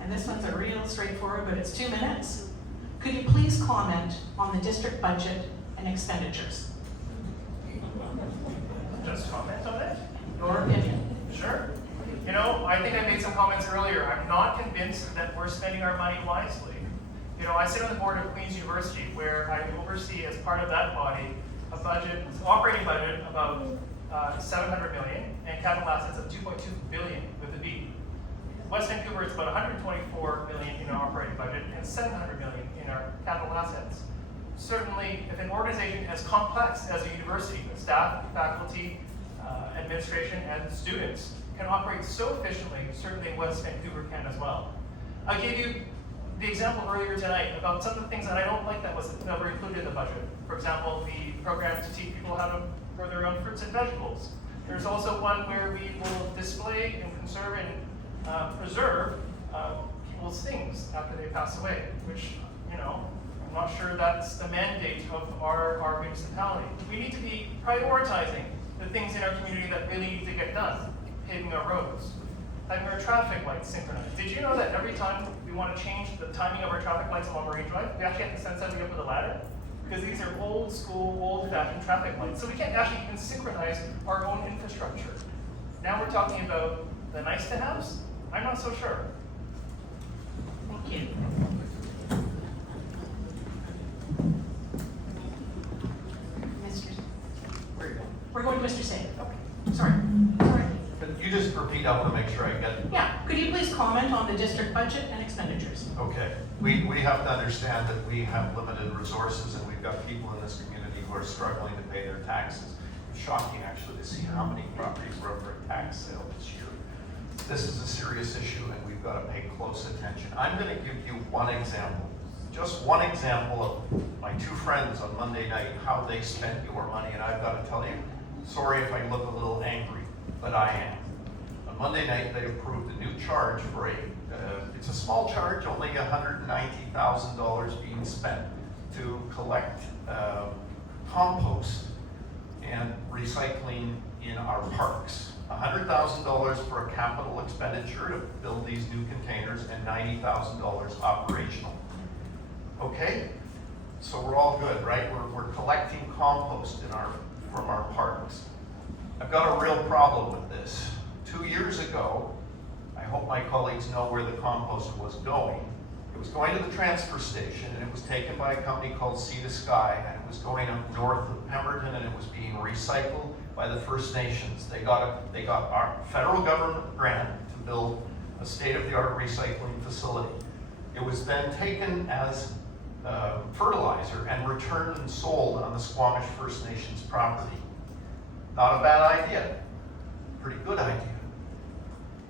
and this one's a real straightforward, but it's 2 minutes. Could you please comment on the district budget and expenditures? Just comment on it? Your opinion. Sure. You know, I think I made some comments earlier. I'm not convinced that we're spending our money wisely. You know, I sit on the board of Queen's University, where I oversee, as part of that body, a budget, operating budget of about 700 million and capital assets of 2.2 billion with a B. West Vancouver is about 124 million in our operating budget and 700 million in our capital assets. Certainly, if an organization as complex as a university, with staff, faculty, administration, and students can operate so efficiently, certainly West Vancouver can as well. I gave you the example earlier tonight about some of the things that I don't like that was never included in the budget. For example, the program to teach people how to grow their own fruits and vegetables. There's also one where we will display and conserve and preserve people's things after they pass away, which, you know, I'm not sure that's the mandate of our municipality. We need to be prioritizing the things in our community that really need to get done. Paving our roads, having our traffic lights synchronized. Did you know that every time we want to change the timing of our traffic lights along Marine Drive, we actually have to send somebody up with a ladder? Because these are old school, old-fashioned traffic lights. So we can't actually even synchronize our own infrastructure. Now we're talking about the nice-to-haves? I'm not so sure. Thank you. We're going to Mr. Sager. Okay. Sorry. But you just repeat, I want to make sure I get it. Yeah. Could you please comment on the district budget and expenditures? Okay, we have to understand that we have limited resources and we've got people in this community who are struggling to pay their taxes. It's shocking actually to see how many properties were up for a tax sale this year. This is a serious issue and we've got to pay close attention. I'm going to give you one example, just one example of my two friends on Monday night, how they spent your money, and I've got to tell you, sorry if I look a little angry, but I am. On Monday night, they approved a new charge for it's a small charge, only $190,000 being spent to collect compost and recycling in our parks. $100,000 for a capital expenditure to build these new containers and $90,000 operational. Okay, so we're all good, right? We're collecting compost from our parks. I've got a real problem with this. 2 years ago, I hope my colleagues know where the compost was going. It was going to the transfer station and it was taken by a company called Sea to Sky, and it was going up north of Pemberton and it was being recycled by the First Nations. They got our federal government grant to build a state-of-the-art recycling facility. It was then taken as fertilizer and returned and sold on the Squamish First Nations property. Not a bad idea, pretty good idea.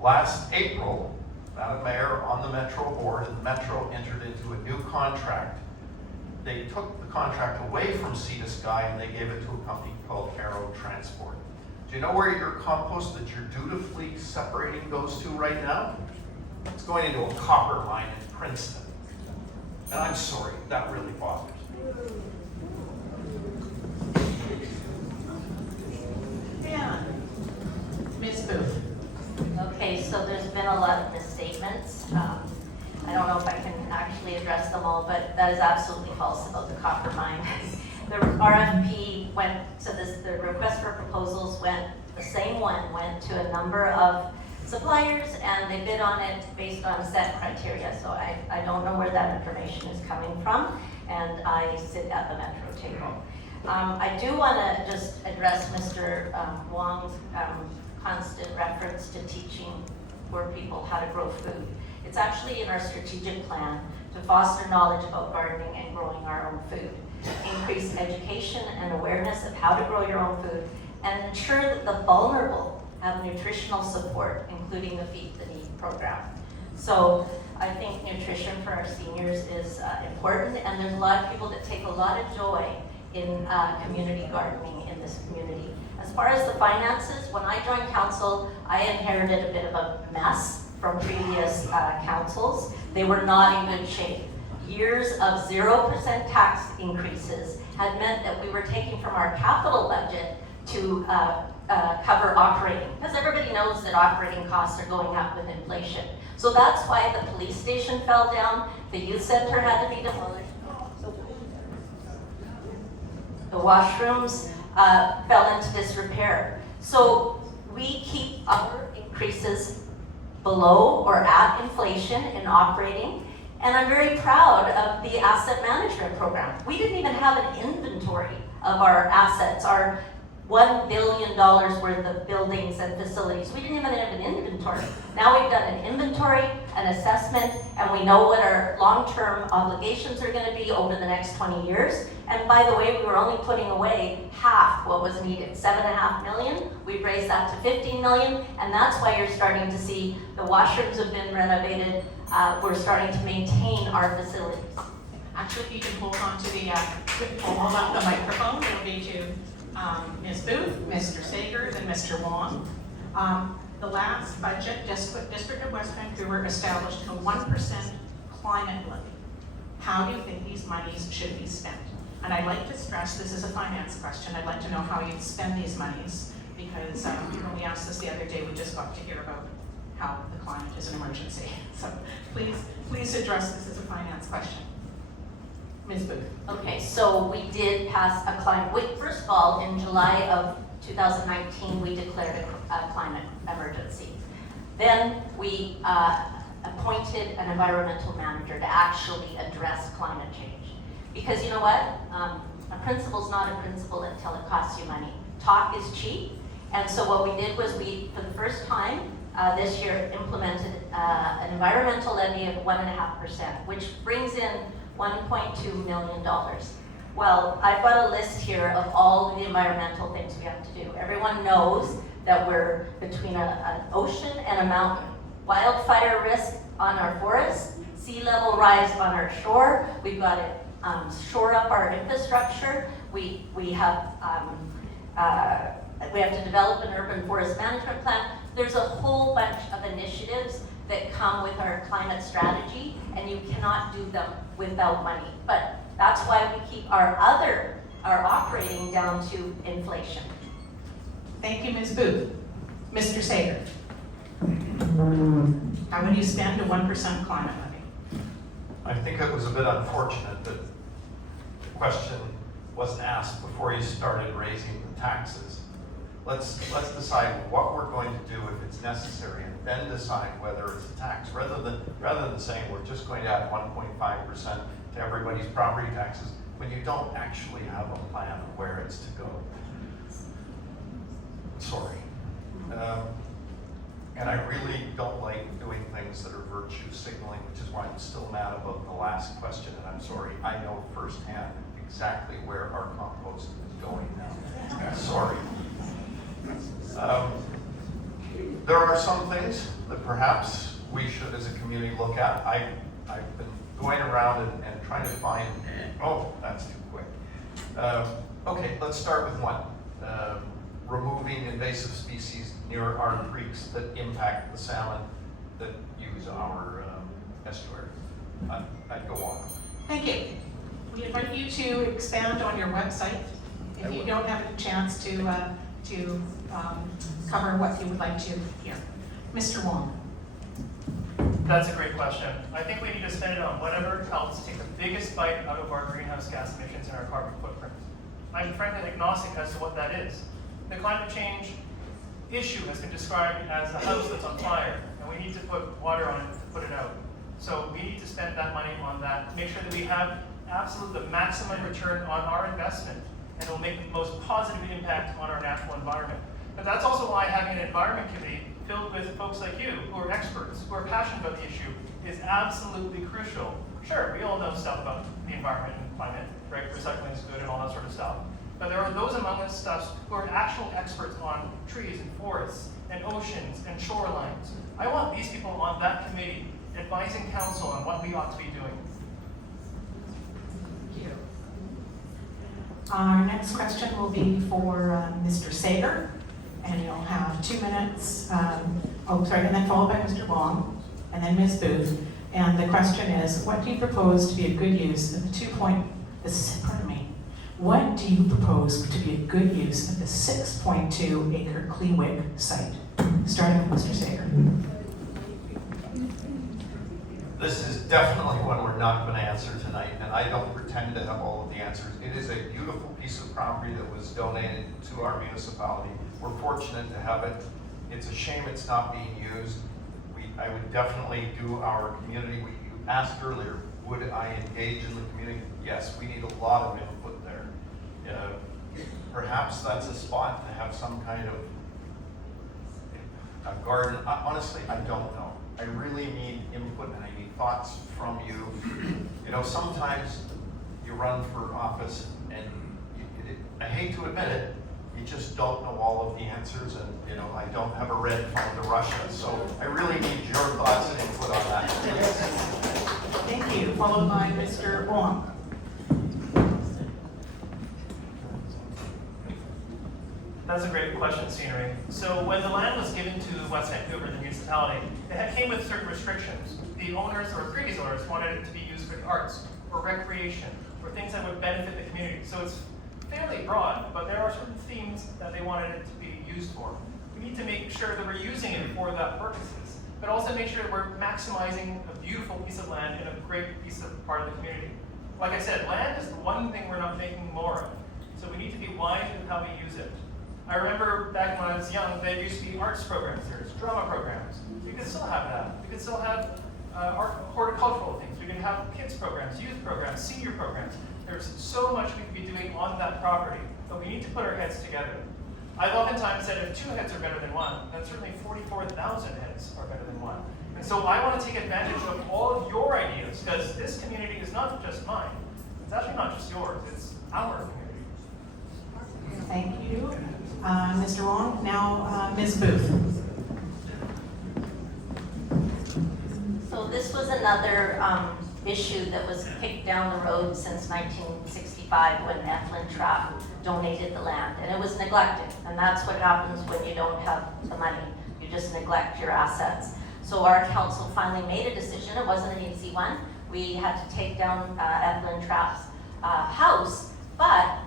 Last April, Madam Mayor, on the Metro board, and the Metro entered into a new contract. They took the contract away from Sea to Sky and they gave it to a company called Arrow Transport. Do you know where your compost that you're dutifully separating goes to right now? It's going into a copper mine in Princeton. And I'm sorry, that really bothers me. And Ms. Booth. Okay, so there's been a lot of misstatements. I don't know if I can actually address them all, but that is absolutely false about the copper mine. The RFP went to the request for proposals the same one went to a number of suppliers and they bid on it based on set criteria. So I don't know where that information is coming from, and I sit at the Metro table. I do want to just address Mr. Wong's constant reference to teaching poor people how to grow food. It's actually in our strategic plan to foster knowledge about gardening and growing our own food, increase education and awareness of how to grow your own food, and ensure that the vulnerable have nutritional support, including the Feed the Need program. So I think nutrition for our seniors is important, and there's a lot of people that take a lot of joy in community gardening in this community. As far as the finances, when I joined council, I inherited a bit of a mess from previous councils. They were not in good shape. Years of 0% tax increases had meant that we were taking from our capital budget to cover operating, because everybody knows that operating costs are going up with inflation. So that's why the police station fell down, the youth center had to be demolished. The washrooms fell into disrepair. So we keep our increases below or at inflation in operating, and I'm very proud of the asset management program. We didn't even have an inventory of our assets, our $1 billion worth of buildings and facilities. We didn't even have an inventory. Now we've done an inventory, an assessment, and we know what our long-term obligations are going to be over the next 20 years. And by the way, we were only putting away half what was needed, $7.5 million. We've raised that to $15 million, and that's why you're starting to see the washrooms have been renovated. We're starting to maintain our facilities. Actually, if you can hold on to hold up the microphone, it'll be to Ms. Booth, Mr. Sagers, and Mr. Wong. The last budget, District of West Vancouver established a 1% climate levy. How do you think these monies should be spent? And I'd like to stress this is a finance question. I'd like to know how you'd spend these monies, because when we asked this the other day, we just got to hear about how the climate is an emergency. So please address this as a finance question. Ms. Booth. Okay, so we did pass a climate, first of all, in July of 2019, we declared a climate emergency. Then we appointed an environmental manager to actually address climate change. Because you know what? A principle's not a principle until it costs you money. Talk is cheap. And so what we did was for the first time, this year implemented an environmental levy of 1.5%, which brings in $1.2 million. Well, I've got a list here of all the environmental things we have to do. Everyone knows that we're between an ocean and a mountain. Wildfire risk on our forests, sea level rise on our shore. We've got to shore up our infrastructure. We have to develop an urban forest management plan. There's a whole bunch of initiatives that come with our climate strategy, and you cannot do them without money. But that's why we keep our operating down to inflation. Thank you, Ms. Booth. Mr. Sager. How would you spend a 1% climate levy? I think it was a bit unfortunate that the question wasn't asked before you started raising the taxes. Let's decide what we're going to do if it's necessary, and then decide whether it's a tax, rather than saying we're just going to add 1.5% to everybody's property taxes when you don't actually have a plan of where it's to go. Sorry. And I really don't like doing things that are virtue signaling, which is why I'm still mad about the last question, and I'm sorry. I know firsthand exactly where our compost is going now. Sorry. There are some things that perhaps we should, as a community, look at. I've been going around and trying to find, oh, that's too quick. Okay, let's start with one. Removing invasive species near our creeks that impact the salmon that use our estuary. I'd go on. Thank you. We invite you to expand on your website if you don't have a chance to cover what you would like to hear. Mr. Wong. That's a great question. I think we need to spend it on whatever helps take the biggest bite out of our greenhouse gas emissions and our carbon footprint. I'm frankly agnostic as to what that is. The climate change issue has been described as a house that's on fire, and we need to put water on it to put it out. So we need to spend that money on that, make sure that we have absolute the maximum return on our investment, and it will make the most positive impact on our natural environment. But that's also why having an environment committee filled with folks like you, who are experts, who are passionate about the issue, is absolutely crucial. Sure, we all know stuff about the environment and climate, right? Recycling is good and all that sort of stuff. But there are those among us who are actual experts on trees and forests and oceans and shorelines. I want these people on that committee advising council on what we ought to be doing. Thank you. Our next question will be for Mr. Sager, and you'll have 2 minutes. And then followed by Mr. Wong, and then Ms. Booth. And the question is, what do you propose to be a good use of the What do you propose to be a good use of the 6.2 acre Cleewick site? Starting with Mr. Sager. This is definitely one we're not going to answer tonight, and I don't pretend to have all of the answers. It is a beautiful piece of property that was donated to our municipality. We're fortunate to have it. It's a shame it's not being used. I would definitely do our community. You asked earlier, would I engage in the community? Yes, we need a lot of input there. Perhaps that's a spot to have some kind of a garden. Honestly, I don't know. I really need input and I need thoughts from you. You know, sometimes you run for office and I hate to admit it, you just don't know all of the answers, and you know, I don't have a red phone to Russia, so I really need your thoughts and input on that. Thank you. Followed by Mr. Wong. That's a great question, Scenery. So when the land was given to West Vancouver, the municipality, it came with certain restrictions. The owners or previous owners wanted it to be used for the arts or recreation or things that would benefit the community. So it's fairly broad, but there are certain themes that they wanted it to be used for. We need to make sure that we're using it for that purposes, but also make sure that we're maximizing a beautiful piece of land and a great piece of part of the community. Like I said, land is the one thing we're not making more of. So we need to be wise with how we use it. I remember back when I was young, there used to be arts programs, there's drama programs. We could still have that. We could still have horticultural things. We could have kids programs, youth programs, senior programs. There's so much we could be doing on that property, but we need to put our heads together. I've oftentimes said if 2 heads are better than one, then certainly 44,000 heads are better than one. And so I want to take advantage of all of your ideas, because this community is not just mine. It's actually not just yours, it's our community. Thank you, Mr. Wong. Now, Ms. Booth. So this was another issue that was kicked down the road since 1965 when Eflin Trapp donated the land, and it was neglected. And that's what happens when you don't have the money. You just neglect your assets. So our council finally made a decision. It wasn't an easy one. We had to take down Eflin Trapp's house, but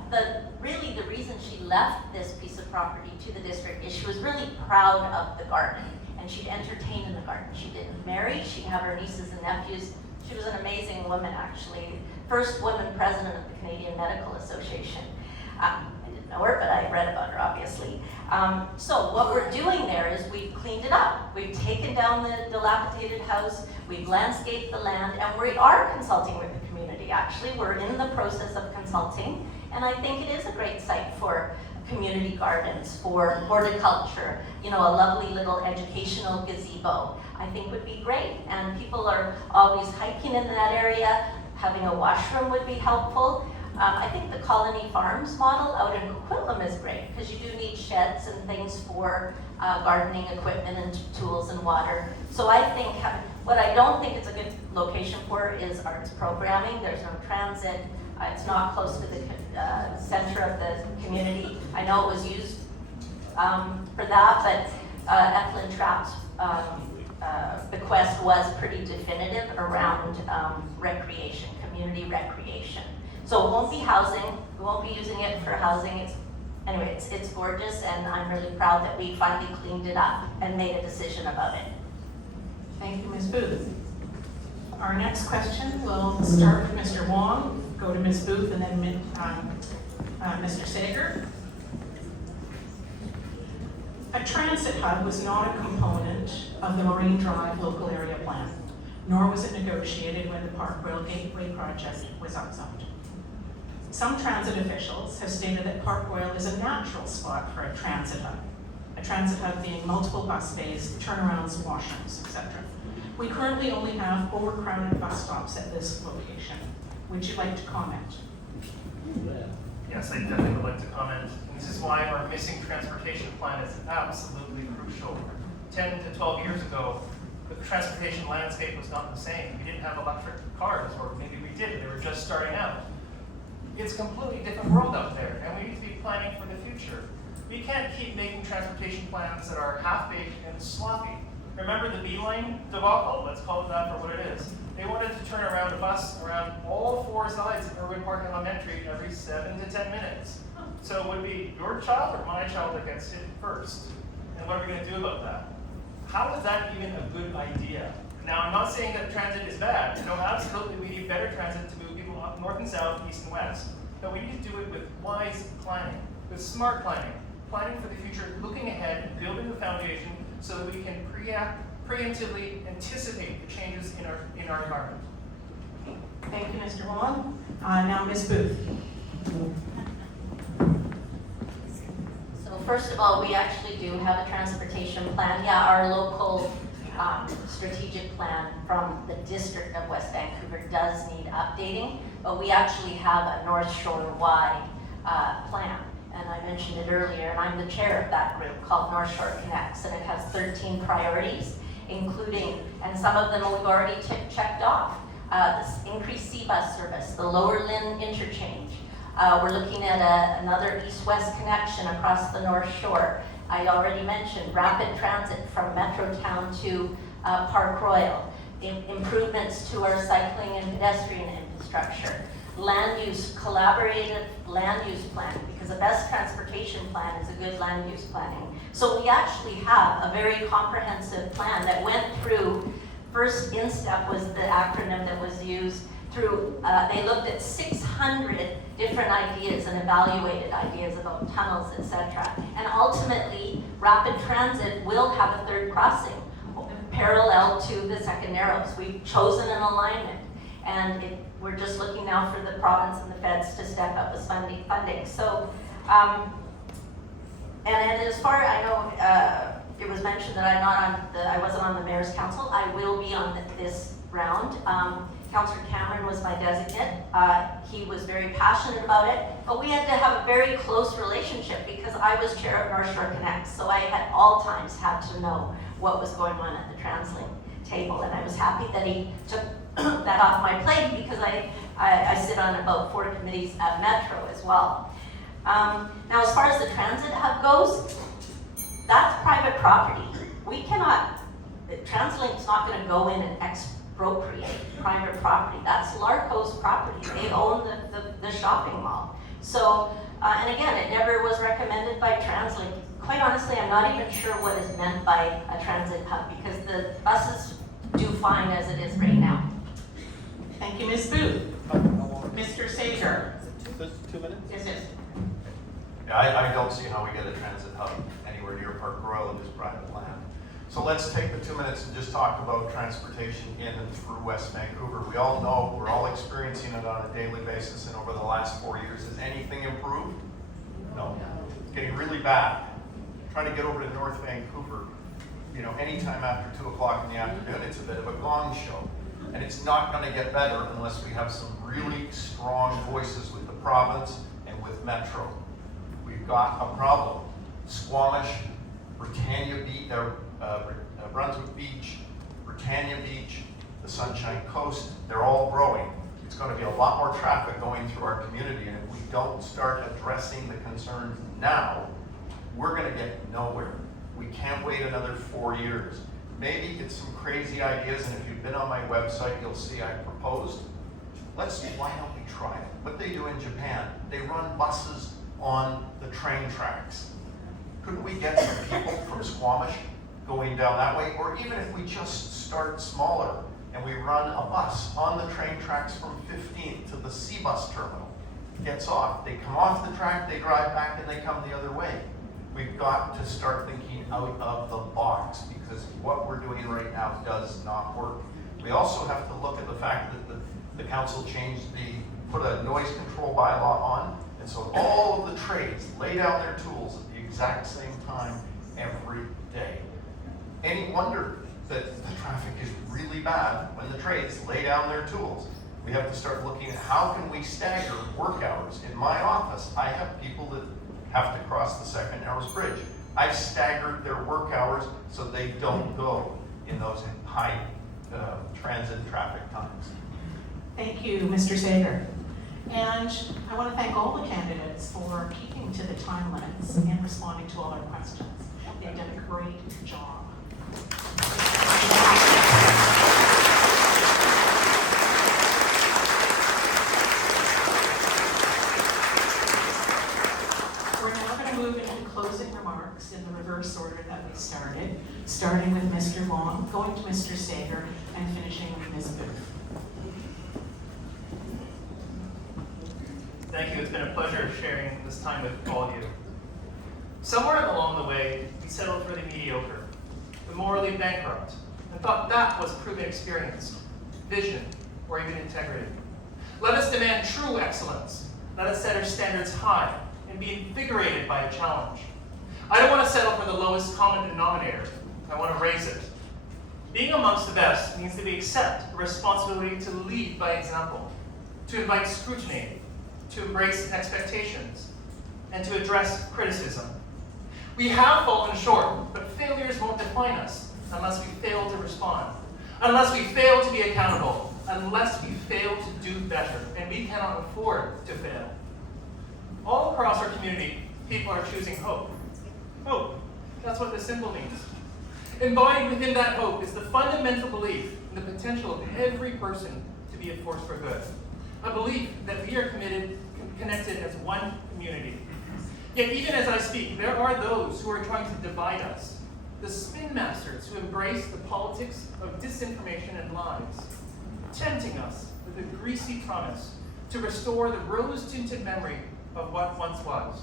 really the reason she left this piece of property to the district is she was really proud of the garden, and she'd entertain in the garden. She didn't marry, she'd have her nieces and nephews. She was an amazing woman, actually. First woman president of the Canadian Medical Association. I didn't know her, but I read about her, obviously. So what we're doing there is we've cleaned it up. We've taken down the dilapidated house, we've landscaped the land, and we are consulting with the community, actually. We're in the process of consulting, and I think it is a great site for community gardens, for horticulture, you know, a lovely little educational gazebo, I think would be great. And people are always hiking in that area. Having a washroom would be helpful. I think the Colony Farms model out in Coquitlam is great, because you do need sheds and things for gardening equipment and tools and water. So I think, what I don't think it's a good location for is arts programming. There's no transit. It's not close to the center of the community. I know it was used for that, but Eflin Trapp's bequest was pretty definitive around recreation, community recreation. So it won't be housing. We won't be using it for housing. Anyway, it's gorgeous, and I'm really proud that we finally cleaned it up and made a decision about it. Thank you, Ms. Booth. Our next question will start with Mr. Wong, go to Ms. Booth, and then Mr. Sager. A transit hub was not a component of the Marine Drive local area plan, nor was it negotiated when the Park Royal Gateway project was upzoned. Some transit officials have stated that Park Royal is a natural spot for a transit hub being multiple bus bays, turnarounds, washrooms, etc. We currently only have overcrowded bus stops at this location. Would you like to comment? Yes, I definitely would like to comment. And this is why our missing transportation plan is absolutely crucial. 10 to 12 years ago, the transportation landscape was not the same. We didn't have electric cars, or maybe we did, they were just starting out. It's a completely different world out there, and we need to be planning for the future. We can't keep making transportation plans that are half-baked and sloppy. Remember the Beeline debacle? Let's call it that for what it is. They wanted to turn around a bus around all 4 sides of Irwin Park Elementary every 7 to 10 minutes. So it would be your child or my child that gets hit first. And what are we going to do about that? How is that even a good idea? Now, I'm not saying that transit is bad. No, absolutely, we need better transit to move people up north and south, east and west. But we need to do it with wise planning, with smart planning, planning for the future, looking ahead and building the foundation so that we can preemptively anticipate the changes in our environment. Thank you, Mr. Wong. Now, Ms. Booth. So first of all, we actually do have a transportation plan. Yeah, our local strategic plan from the District of West Vancouver does need updating, but we actually have a North Shore-wide plan. And I mentioned it earlier, and I'm the chair of that group called North Shore Connects, and it has 13 priorities, including, and some of them we've already checked off, this increased C-bus service, the Lower Lynn interchange. We're looking at another east-west connection across the North Shore. I already mentioned rapid transit from Metrotown to Park Royal, improvements to our cycling and pedestrian infrastructure, land use, collaborative land use planning, because the best transportation plan is a good land use planning. So we actually have a very comprehensive plan that went through, first INSTEP was the acronym that was used, through, they looked at 600 different ideas and evaluated ideas about tunnels, etc. And ultimately, rapid transit will have a third crossing parallel to the second narrows. We've chosen an alignment, and we're just looking now for the province and the feds to step up with funding. So And as far I know, it was mentioned that I wasn't on the mayor's council. I will be on this round. Councillor Cameron was my designate. He was very passionate about it, but we had to have a very close relationship because I was chair of North Shore Connect, so I at all times had to know what was going on at the TransLink table, and I was happy that he took that off my plate because I sit on about 4 committees at Metro as well. Now, as far as the transit hub goes, that's private property. We cannot, TransLink's not going to go in and expropriate private property. That's Larco's property. They own the shopping mall. So, and again, it never was recommended by TransLink. Quite honestly, I'm not even sure what is meant by a transit hub because the buses do fine as it is right now. Thank you, Ms. Booth. Mr. Sager. 2 minutes? Yes, yes. Yeah, I don't see how we get a transit hub anywhere near Park Royal. It is private land. So let's take the 2 minutes and just talk about transportation in and through West Vancouver. We all know, we're all experiencing it on a daily basis, and over the last 4 years, has anything improved? No. It's getting really bad. Trying to get over to North Vancouver, anytime after 2 o'clock in the afternoon, it's a bit of a gong show. And it's not going to get better unless we have some really strong voices with the province and with Metro. We've got a problem. Squamish, Brunswick Beach, Britannia Beach, the Sunshine Coast, they're all growing. It's going to be a lot more traffic going through our community, and if we don't start addressing the concerns now, we're going to get nowhere. We can't wait another 4 years. Maybe get some crazy ideas, and if you've been on my website, you'll see I proposed. Why don't we try it? What they do in Japan, they run buses on the train tracks. Couldn't we get some people from Squamish going down that way? Or even if we just start smaller and we run a bus on the train tracks from 15th to the C-bus terminal. Gets off, they come off the track, they drive back, and they come the other way. We've got to start thinking out of the box because what we're doing right now does not work. We also have to look at the fact that the council put a noise control bylaw on, and so all of the trades lay down their tools at the exact same time every day. Any wonder that the traffic is really bad when the trades lay down their tools? We have to start looking at how can we stagger work hours. In my office, I have people that have to cross the Second Narrows Bridge. I've staggered their work hours so they don't go in those high transit traffic times. Thank you, Mr. Sager. And I want to thank all the candidates for keeping to the time limits and responding to all our questions. They've done a great job. We're now going to move into closing remarks in the reverse order that we started, starting with Mr. Long, going to Mr. Sager, and finishing with Ms. Booth. Thank you. It's been a pleasure sharing this time with all of you. Somewhere along the way, we settled for the mediocre, the morally bankrupt, and thought that was proven experience, vision, or even integrity. Let us demand true excellence. Let us set our standards high and be invigorated by a challenge. I don't want to settle for the lowest common denominator. I want to raise it. Being amongst the best means that we accept the responsibility to lead by example, to invite scrutiny, to embrace expectations, and to address criticism. We have fallen short, but failures won't define us unless we fail to respond, unless we fail to be accountable, unless we fail to do better, and we cannot afford to fail. All across our community, people are choosing hope. Hope, that's what the symbol means. Embodied within that hope is the fundamental belief in the potential of every person to be a force for good. A belief that we are connected as one community. Yet even as I speak, there are those who are trying to divide us. The spin masters who embrace the politics of disinformation and lies, tempting us with a greasy promise to restore the rose-tinted memory of what once was.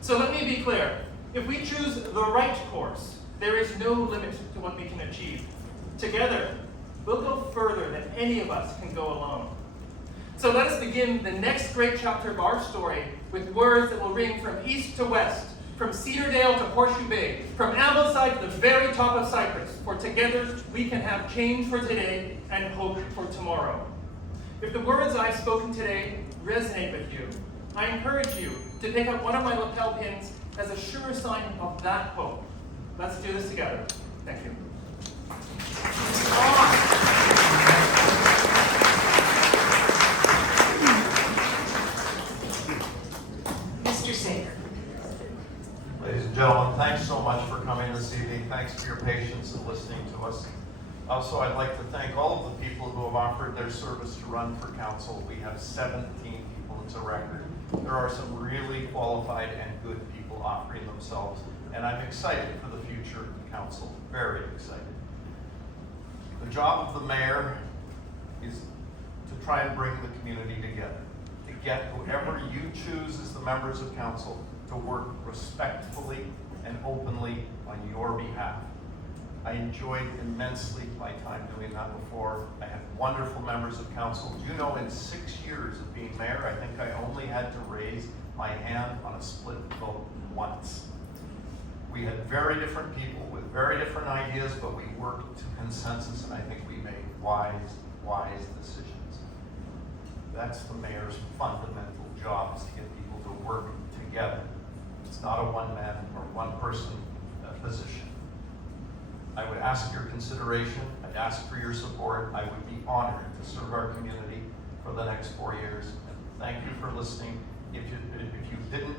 So let me be clear. If we choose the right course, there is no limit to what we can achieve. Together, we'll go further than any of us can go alone. So let us begin the next great chapter of our story with words that will ring from east to west, from Cedardale to Horseshoe Bay, from Ambleside to the very top of Cypress, for together we can have change for today and hope for tomorrow. If the words I've spoken today resonate with you, I encourage you to pick up one of my lapel pins as a sure sign of that hope. Let's do this together. Thank you. Mr. Sager. Ladies and gentlemen, thanks so much for coming this evening. Thanks for your patience and listening to us. Also, I'd like to thank all of the people who have offered their service to run for council. We have 17 people, it's a record. There are some really qualified and good people offering themselves, and I'm excited for the future of council, very excited. The job of the mayor is to try and bring the community together, to get whoever you choose as the members of council to work respectfully and openly on your behalf. I enjoyed immensely my time doing that before. I had wonderful members of council. Do you know, in 6 years of being mayor, I think I only had to raise my hand on a split vote once. We had very different people with very different ideas, but we worked to consensus, and I think we made wise decisions. That's the mayor's fundamental job, is to get people to work together. It's not a one-man or one-person position. I would ask your consideration, I'd ask for your support. I would be honored to serve our community for the next 4 years. And thank you for listening. If you didn't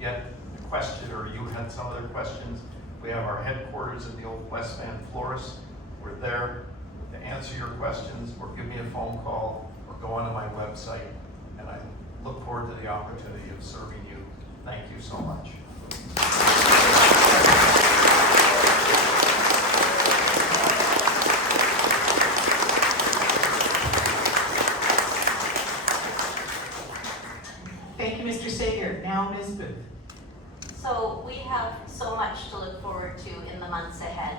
get the question, or you had some other questions, we have our headquarters in the old West Van Florist. We're there to answer your questions, or give me a phone call, or go onto my website, and I look forward to the opportunity of serving you. Thank you so much. Thank you, Mr. Sager. Now, Ms. Booth. So we have so much to look forward to in the months ahead.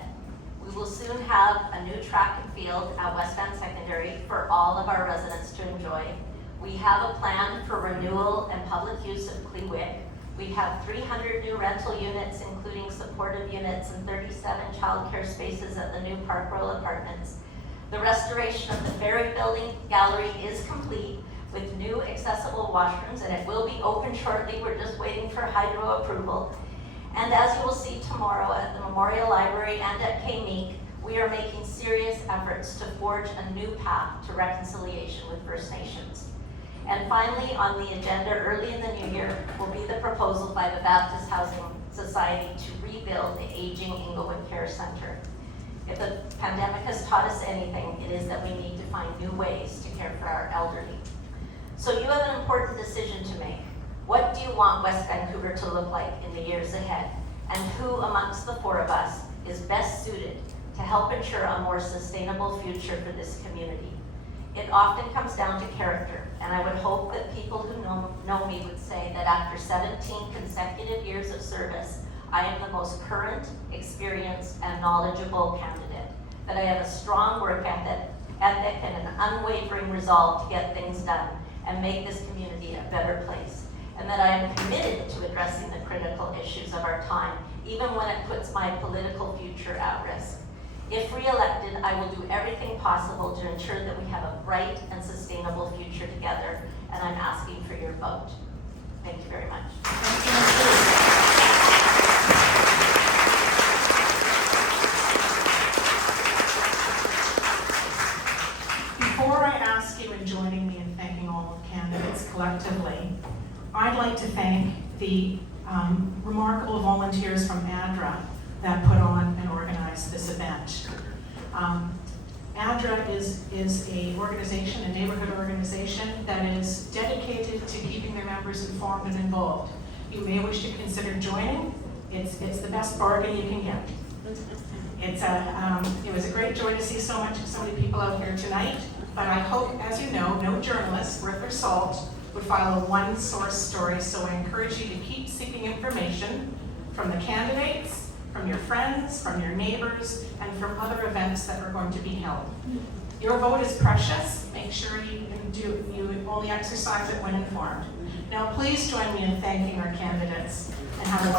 We will soon have a new track and field at West Van Secondary for all of our residents to enjoy. We have a plan for renewal and public use of Kleewick. We have 300 new rental units, including supportive units, and 37 childcare spaces at the new Park Royal Apartments. The restoration of the Ferry Building Gallery is complete, with new accessible washrooms, and it will be open shortly. We're just waiting for hydro approval. And as you will see tomorrow at the Memorial Library and at KMEEK, we are making serious efforts to forge a new path to reconciliation with First Nations. And finally, on the agenda early in the new year will be the proposal by the Baptist Housing Society to rebuild the aging Inglewood Care Centre. If the pandemic has taught us anything, it is that we need to find new ways to care for our elderly. So you have an important decision to make. What do you want West Vancouver to look like in the years ahead? And who amongst the four of us is best suited to help ensure a more sustainable future for this community? It often comes down to character, and I would hope that people who know me would say that after 17 consecutive years of service, I am the most current, experienced, and knowledgeable candidate, that I have a strong work ethic and an unwavering resolve to get things done and make this community a better place, and that I am committed to addressing the critical issues of our time, even when it puts my political future at risk. If re-elected, I will do everything possible to ensure that we have a bright and sustainable future together, and I'm asking for your vote. Thank you very much. Thank you, Ms. Booth. Before I ask you in joining me in thanking all of candidates collectively, I'd like to thank the remarkable volunteers from ADRA that put on and organized this event. ADRA is a organization, a neighborhood organization that is dedicated to keeping their members informed and involved. You may wish to consider joining. It's the best bargain you can get. It was a great joy to see so many people out here tonight, but I hope, as you know, no journalist worth their salt would file a one-source story, so I encourage you to keep seeking information from the candidates, from your friends, from your neighbors, and from other events that are going to be held. Your vote is precious. Make sure you only exercise it when informed. Now, please join me in thanking our candidates and have a